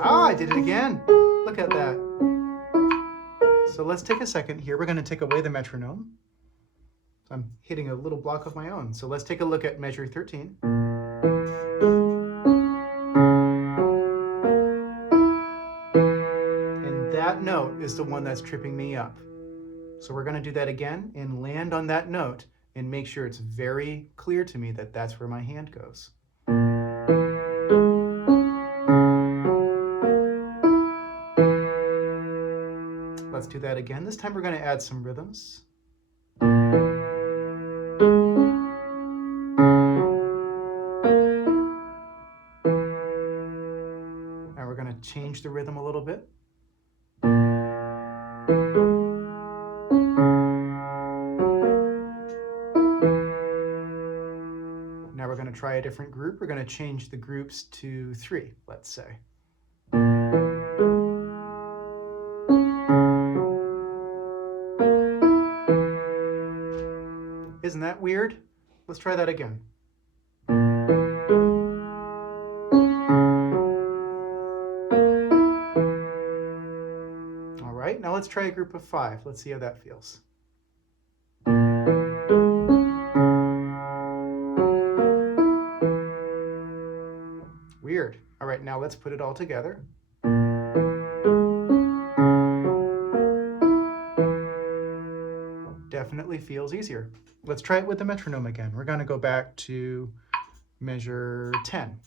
I did it again. Look at that. So let's take a second here. We're going to take away the metronome. I'm hitting a little block of my own. So let's take a look at measure 13. And that note is the one that's tripping me up. So we're going to do that again and land on that note and make sure it's very clear to me that that's where my hand goes. Let's do that again. This time we're going to add some rhythms. Now we're going to change the rhythm a little bit. Now we're going to try a different group. We're going to change the groups to 3, let's say. Isn't that weird? Let's try that again. All right, now let's try a group of 5. Let's see how that feels. Weird. All right, now let's put it all together. Definitely feels easier. Let's try it with the metronome again. We're going to go back to measure 10.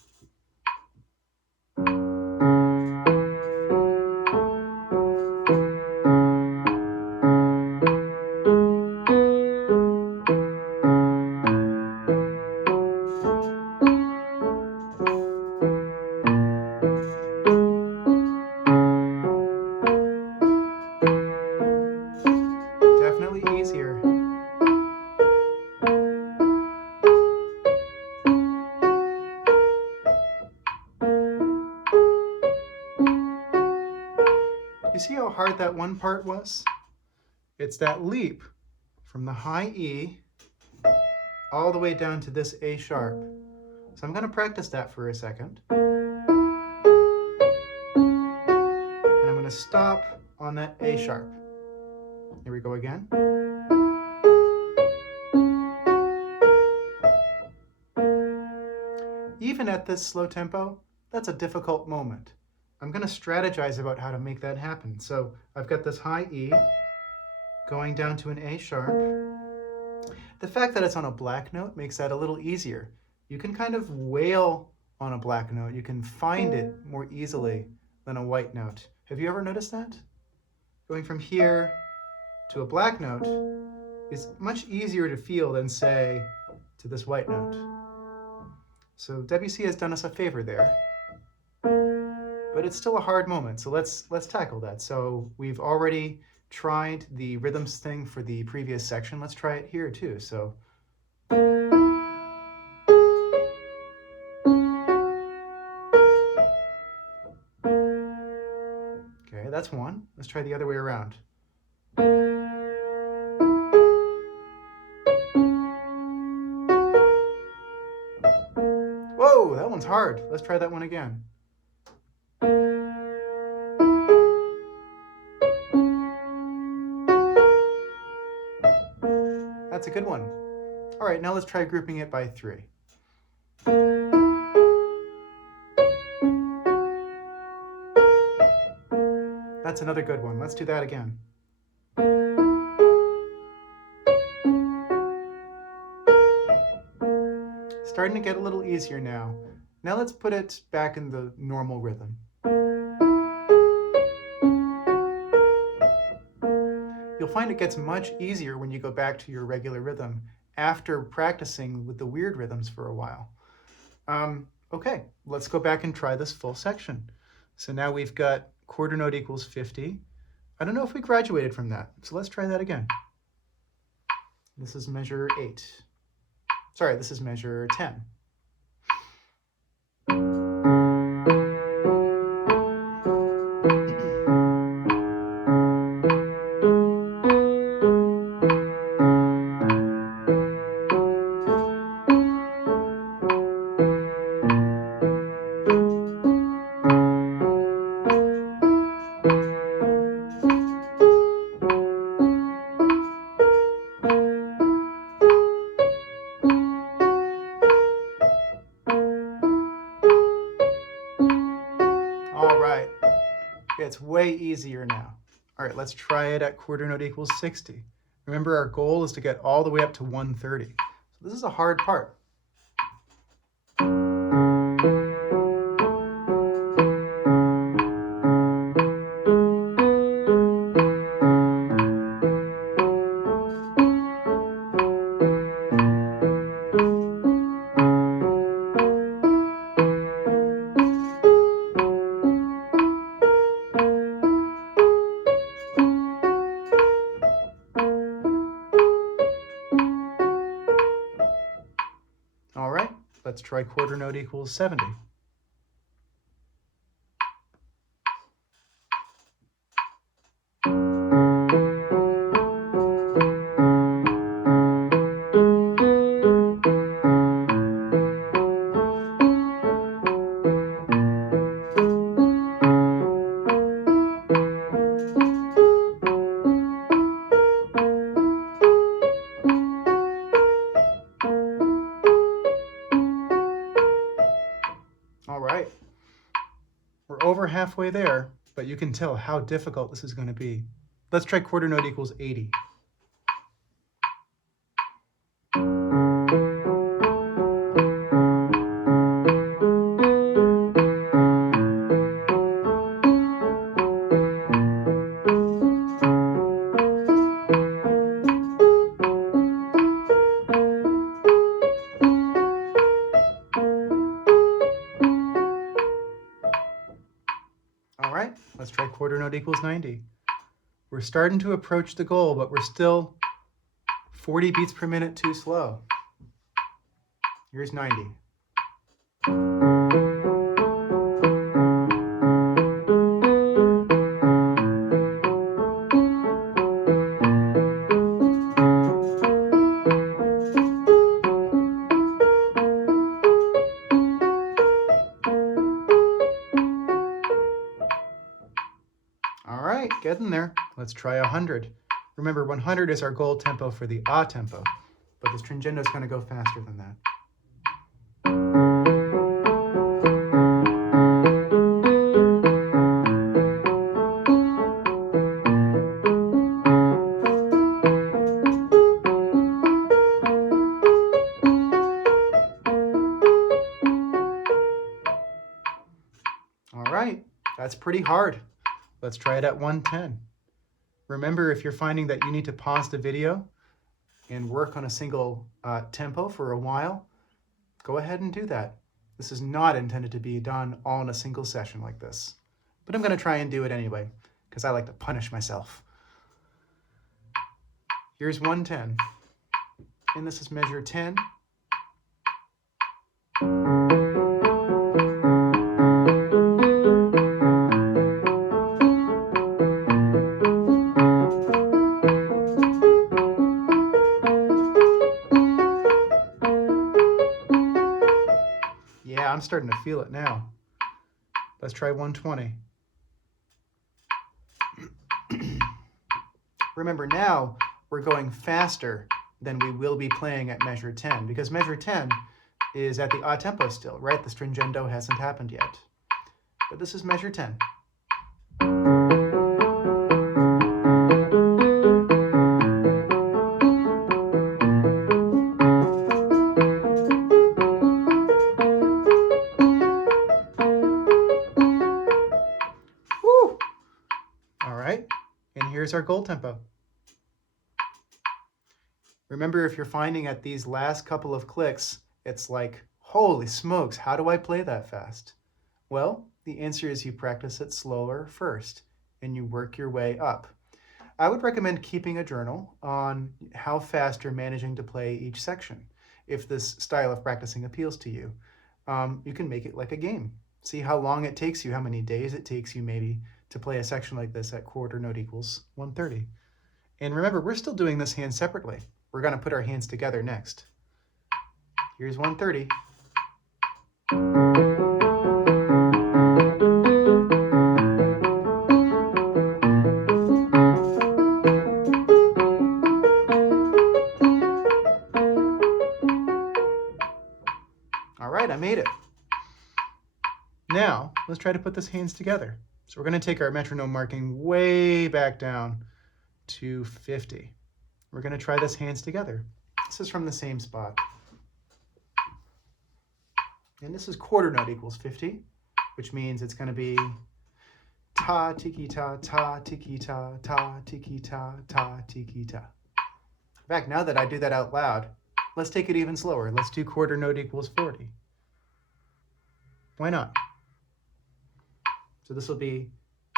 Definitely easier. You see how hard that one part was? It's that leap from the high E all the way down to this A sharp. So I'm going to practice that for a second. to stop on that A sharp. Here we go again. Even at this slow tempo, that's a difficult moment. I'm going to strategize about how to make that happen. So I've got this high E going down to an A sharp. The fact that it's on a black note makes that a little easier. You can kind of wail on a black note. You can find it more easily than a white note. Have you ever noticed that? Going from here to a black note is much easier to feel than, say, to this white note. So Debussy has done us a favor there. But it's still a hard moment, so let's tackle that. So we've already tried the rhythms thing for the previous section. Let's try it here too. So okay, that's one. Let's try the other way around. Whoa, that one's hard. Let's try that one again. That's a good one. All right, now let's try grouping it by 3. That's another good one. Let's do that again. Starting to get a little easier now. Now let's put it back in the normal rhythm. You'll find it gets much easier when you go back to your regular rhythm after practicing with the weird rhythms for a while. Okay, let's go back and try this full section. So now we've got quarter note equals 50. I don't know if we graduated from that, so let's try that again. This is measure 8. Sorry, this is measure 10. It's way easier now. All right, let's try it at quarter note equals 60. Remember, our goal is to get all the way up to 130. So this is a hard part. All right, let's try quarter note equals 70. All right, we're over halfway there, but you can tell how difficult this is going to be. Let's try quarter note equals 80. All right, let's try quarter note equals 90. We're starting to approach the goal, but we're still 40 beats per minute too slow. Here's 90. Let's try 100. Remember, 100 is our goal tempo for the A tempo, but the stringendo is going to go faster than that. All right, that's pretty hard. Let's try it at 110. Remember, if you're finding that you need to pause the video and work on a single tempo for a while, go ahead and do that. This is not intended to be done all in a single session like this, but I'm going to try and do it anyway because I like to punish myself. Here's 110, and this is measure 10. Yeah, I'm starting to feel it now. Let's try 120. Remember, now we're going faster than we will be playing at measure 10, because measure 10 is at the A tempo still, right? The stringendo hasn't happened yet. But this is measure 10. Woo! All right, and here's our goal tempo. Remember, if you're finding at these last couple of clicks, it's like, holy smokes, how do I play that fast? Well, the answer is you practice it slower first, and you work your way up. I would recommend keeping a journal on how fast you're managing to play each section. If this style of practicing appeals to you, you can make it like a game. See how long it takes you, how many days it takes you maybe to play a section like this at quarter note equals 130. And remember, we're still doing this hand separately. We're going to put our hands together next. Here's 130. All right, I made it. Now, let's try to put these hands together. So we're going to take our metronome marking way back down to 50. We're going to try this hands together. This is from the same spot. And this is quarter note equals 50, which means it's going to be ta, tiki, ta, ta, tiki, ta, ta, tiki, ta, ta, tiki, ta. In fact, now that I do that out loud, let's take it even slower. Let's do quarter note equals 40. Why not? So this will be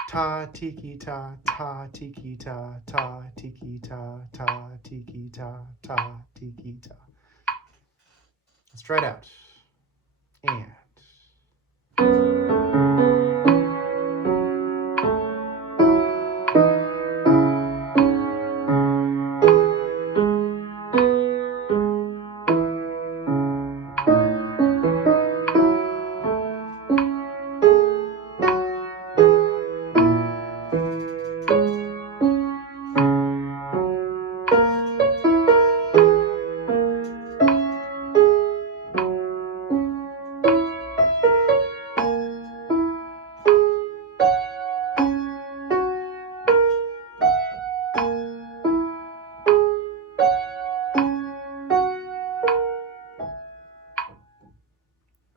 ta, tiki, ta, ta, tiki, ta, ta, tiki, ta, ta, tiki, ta, ta, tiki, ta. Let's try it out. And.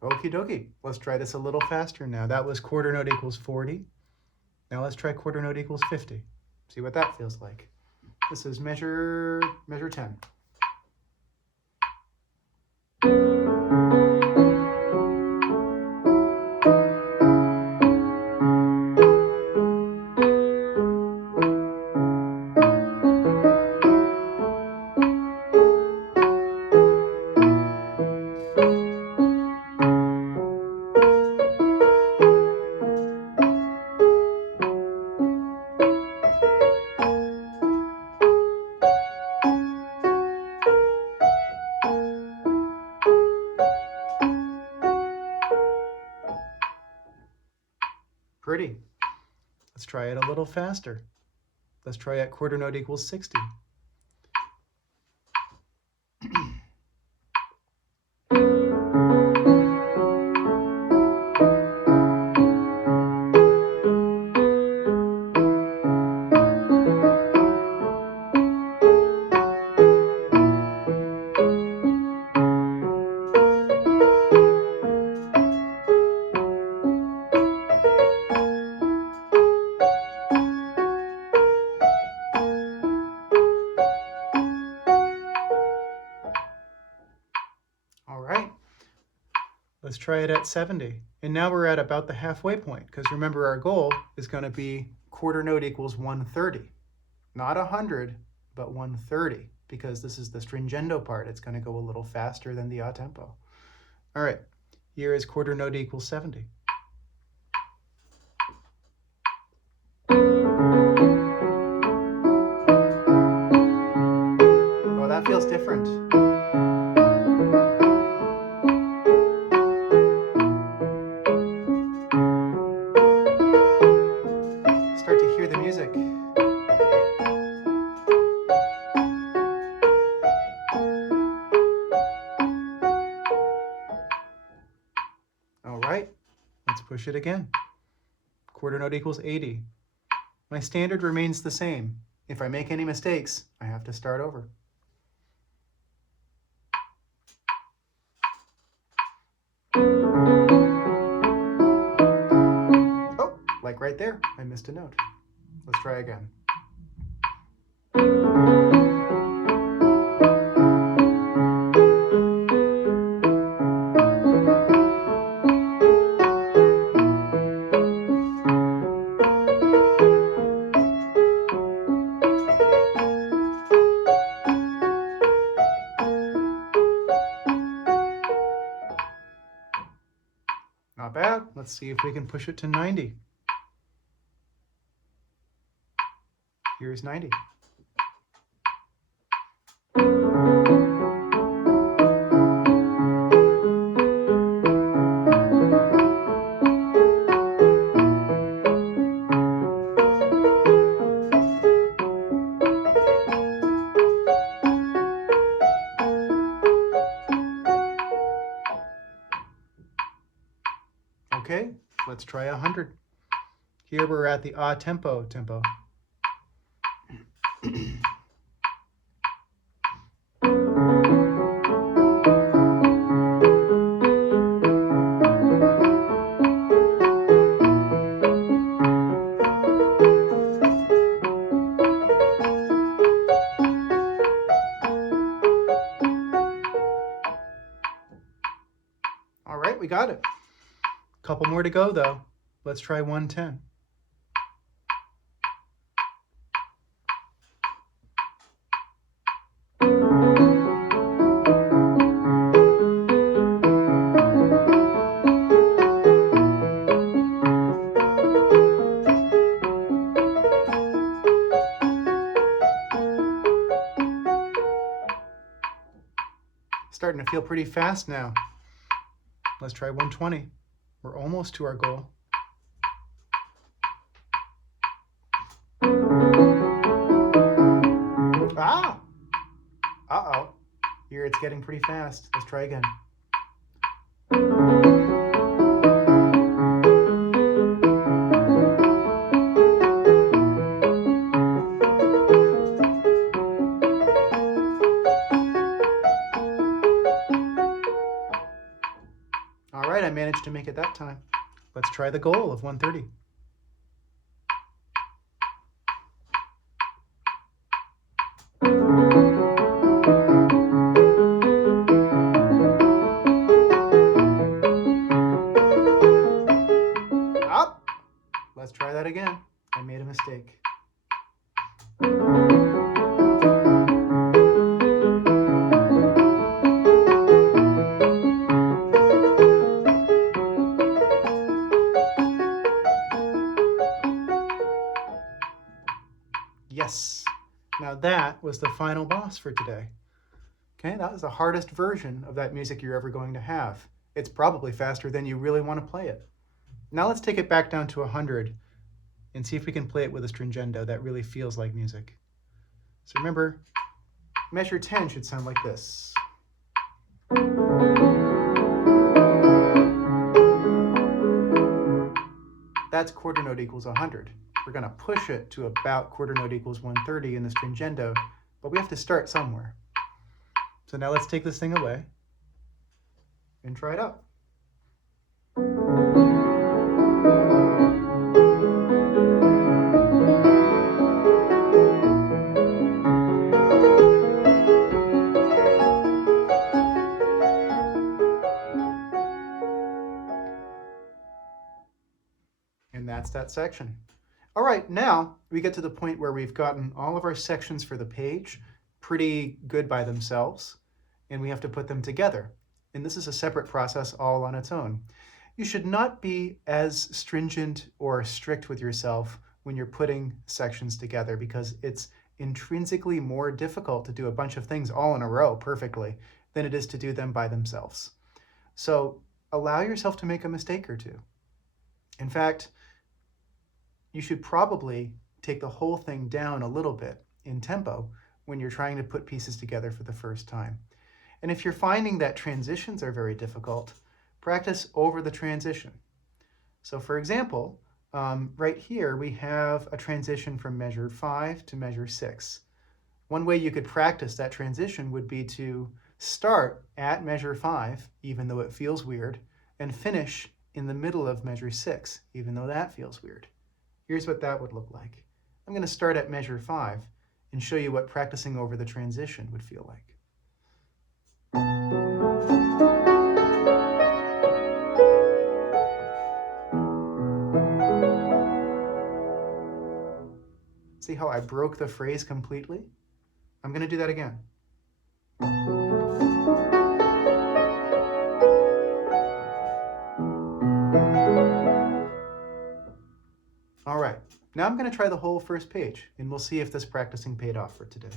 Okie dokie. Let's try this a little faster now. That was quarter note equals 40. Now let's try quarter note equals 50. See what that feels like. This is measure 10. Pretty. Let's try it a little faster. Let's try at quarter note equals 60. All right, let's try it at 70. And now we're at about the halfway point, because remember our goal is going to be quarter note equals 130. Not 100, but 130, because this is the stringendo part. It's going to go a little faster than the a tempo. All right, here is quarter note equals 70. Oh, that feels different. Start to hear the music. All right, let's push it again. Quarter note equals 80. My standard remains the same. If I make any mistakes, I have to start over. Oh, like right there, I missed a note. Let's try again. Not bad. Let's see if we can push it to 90. Here's 90. Okay, let's try 100. Here we're at the a tempo. All right, we got it. Couple more to go though. Let's try 110. Starting to feel pretty fast now. Let's try 120. We're almost to our goal. Ah! Uh-oh. Here it's getting pretty fast. Let's try again. All right, I managed to make it that time. Let's try the goal of 130. Up. Let's try that again. I made a mistake. Yes. Now that was the final boss for today. Okay, that was the hardest version of that music you're ever going to have. It's probably faster than you really want to play it. Now let's take it back down to 100 and see if we can play it with a stringendo that really feels like music. So remember, measure 10 should sound like this. That's quarter note equals 100. We're going to push it to about quarter note equals 130 in the stringendo, but we have to start somewhere. So now let's take this thing away and try it out. And that's that section. All right, now we get to the point where we've gotten all of our sections for the page pretty good by themselves, and we have to put them together. And this is a separate process all on its own. You should not be as stringent or strict with yourself when you're putting sections together, because it's intrinsically more difficult to do a bunch of things all in a row perfectly than it is to do them by themselves. So allow yourself to make a mistake or two. In fact, you should probably take the whole thing down a little bit in tempo when you're trying to put pieces together for the first time. And if you're finding that transitions are very difficult, practice over the transition. So for example, right here we have a transition from measure 5 to measure 6. One way you could practice that transition would be to start at measure 5, even though it feels weird, and finish in the middle of measure 6, even though that feels weird. Here's what that would look like. I'm going to start at measure 5 and show you what practicing over the transition would feel like. See how I broke the phrase completely? I'm going to do that again. All right, now I'm going to try the whole first page, and we'll see if this practicing paid off for today.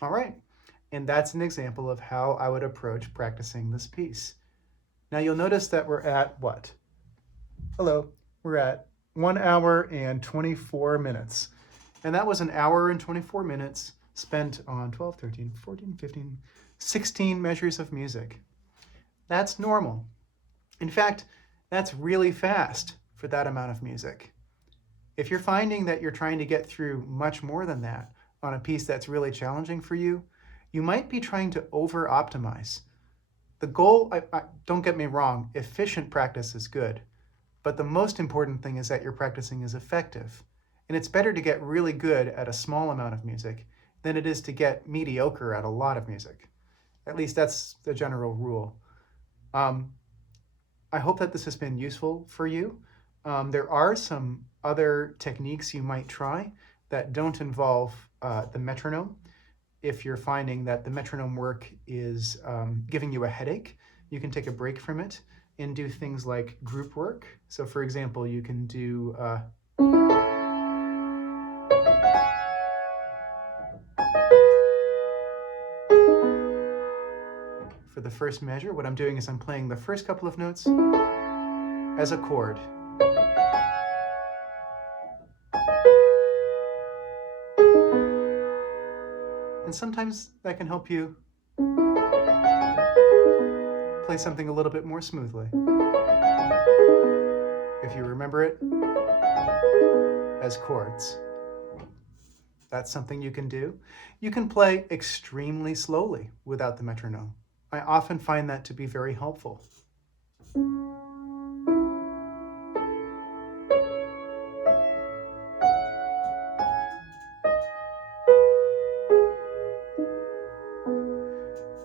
All right, and that's an example of how I would approach practicing this piece. Now you'll notice that we're at what? Hello, we're at 1 hour and 24 minutes. And that was an hour and 24 minutes spent on 12, 13, 14, 15, 16 measures of music. That's normal. In fact, that's really fast for that amount of music. If you're finding that you're trying to get through much more than that on a piece that's really challenging for you, you might be trying to over-optimize. The goal, don't get me wrong, efficient practice is good, but the most important thing is that your practicing is effective. And it's better to get really good at a small amount of music than it is to get mediocre at a lot of music. At least that's the general rule. I hope that this has been useful for you. There are some other techniques you might try that don't involve the metronome. If you're finding that the metronome work is giving you a headache, you can take a break from it and do things like group work. So for example, you can do for the first measure, what I'm doing is I'm playing the first couple of notes as a chord. And sometimes that can help you play something a little bit more smoothly. If you remember it as chords. That's something you can do. You can play extremely slowly without the metronome. I often find that to be very helpful.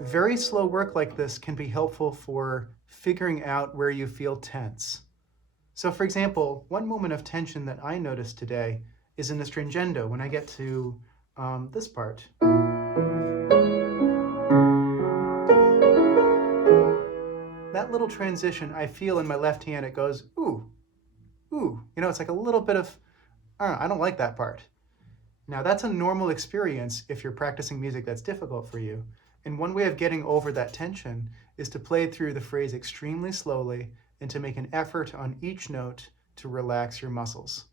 Very slow work like this can be helpful for figuring out where you feel tense. So for example, one moment of tension that I noticed today is in the stringendo when I get to this part. That little transition I feel in my left hand, it goes, ooh, ooh. You know, it's like a little bit of, I don't like that part. Now that's a normal experience if you're practicing music that's difficult for you. And one way of getting over that tension is to play through the phrase extremely slowly and to make an effort on each note to relax your muscles.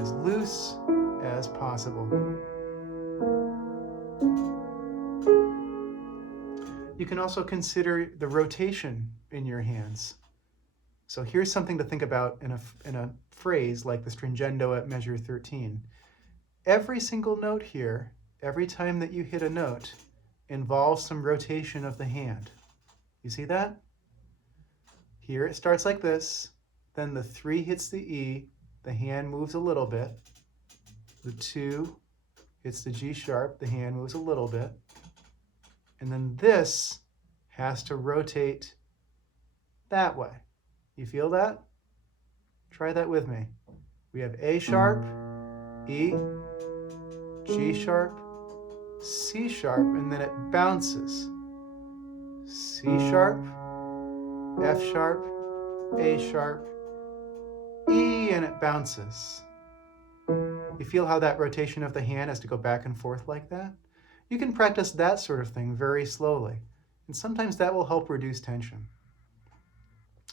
As loose as possible. You can also consider the rotation in your hands. So here's something to think about in a phrase like the stringendo at measure 13. Every single note here, every time that you hit a note, involves some rotation of the hand. You see that? Here it starts like this, then the 3 hits the E, the hand moves a little bit. The 2 hits the G sharp, the hand moves a little bit. And then this has to rotate that way. You feel that? Try that with me. We have A sharp, E, G sharp, C sharp, and then it bounces. C sharp, F sharp, A sharp, E, and it bounces. You feel how that rotation of the hand has to go back and forth like that? You can practice that sort of thing very slowly, and sometimes that will help reduce tension.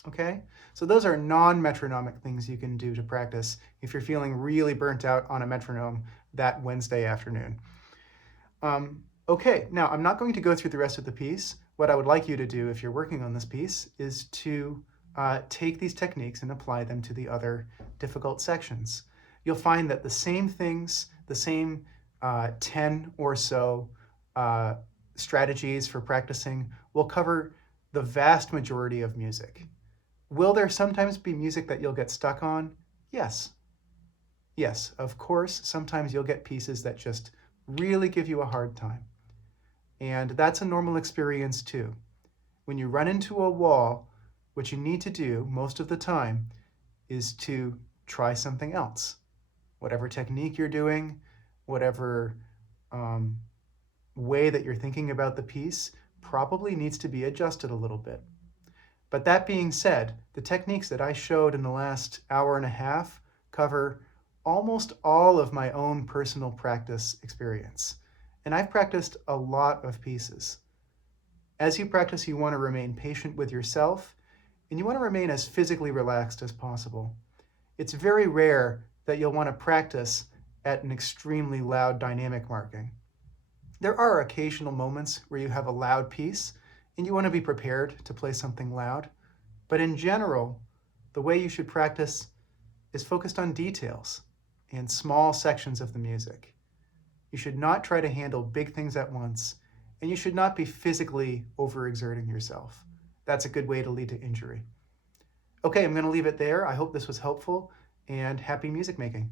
Okay, so those are non-metronomic things you can do to practice if you're feeling really burnt out on a metronome that Wednesday afternoon. Okay, now I'm not going to go through the rest of the piece. What I would like you to do if you're working on this piece is to take these techniques and apply them to the other difficult sections. You'll find that the same things, the same 10 or so strategies for practicing will cover the vast majority of music. Will there sometimes be music that you'll get stuck on? Yes. Yes, of course, sometimes you'll get pieces that just really give you a hard time. And that's a normal experience too. When you run into a wall, what you need to do most of the time is to try something else. Whatever technique you're doing, whatever way that you're thinking about the piece probably needs to be adjusted a little bit. But that being said, the techniques that I showed in the last hour and a half cover almost all of my own personal practice experience. And I've practiced a lot of pieces. As you practice, you want to remain patient with yourself, and you want to remain as physically relaxed as possible. It's very rare that you'll want to practice at an extremely loud dynamic marking. There are occasional moments where you have a loud piece and you want to be prepared to play something loud, but in general, the way you should practice is focused on details and small sections of the music. You should not try to handle big things at once, and you should not be physically overexerting yourself. That's a good way to lead to injury. Okay, I'm going to leave it there. I hope this was helpful, and happy music making.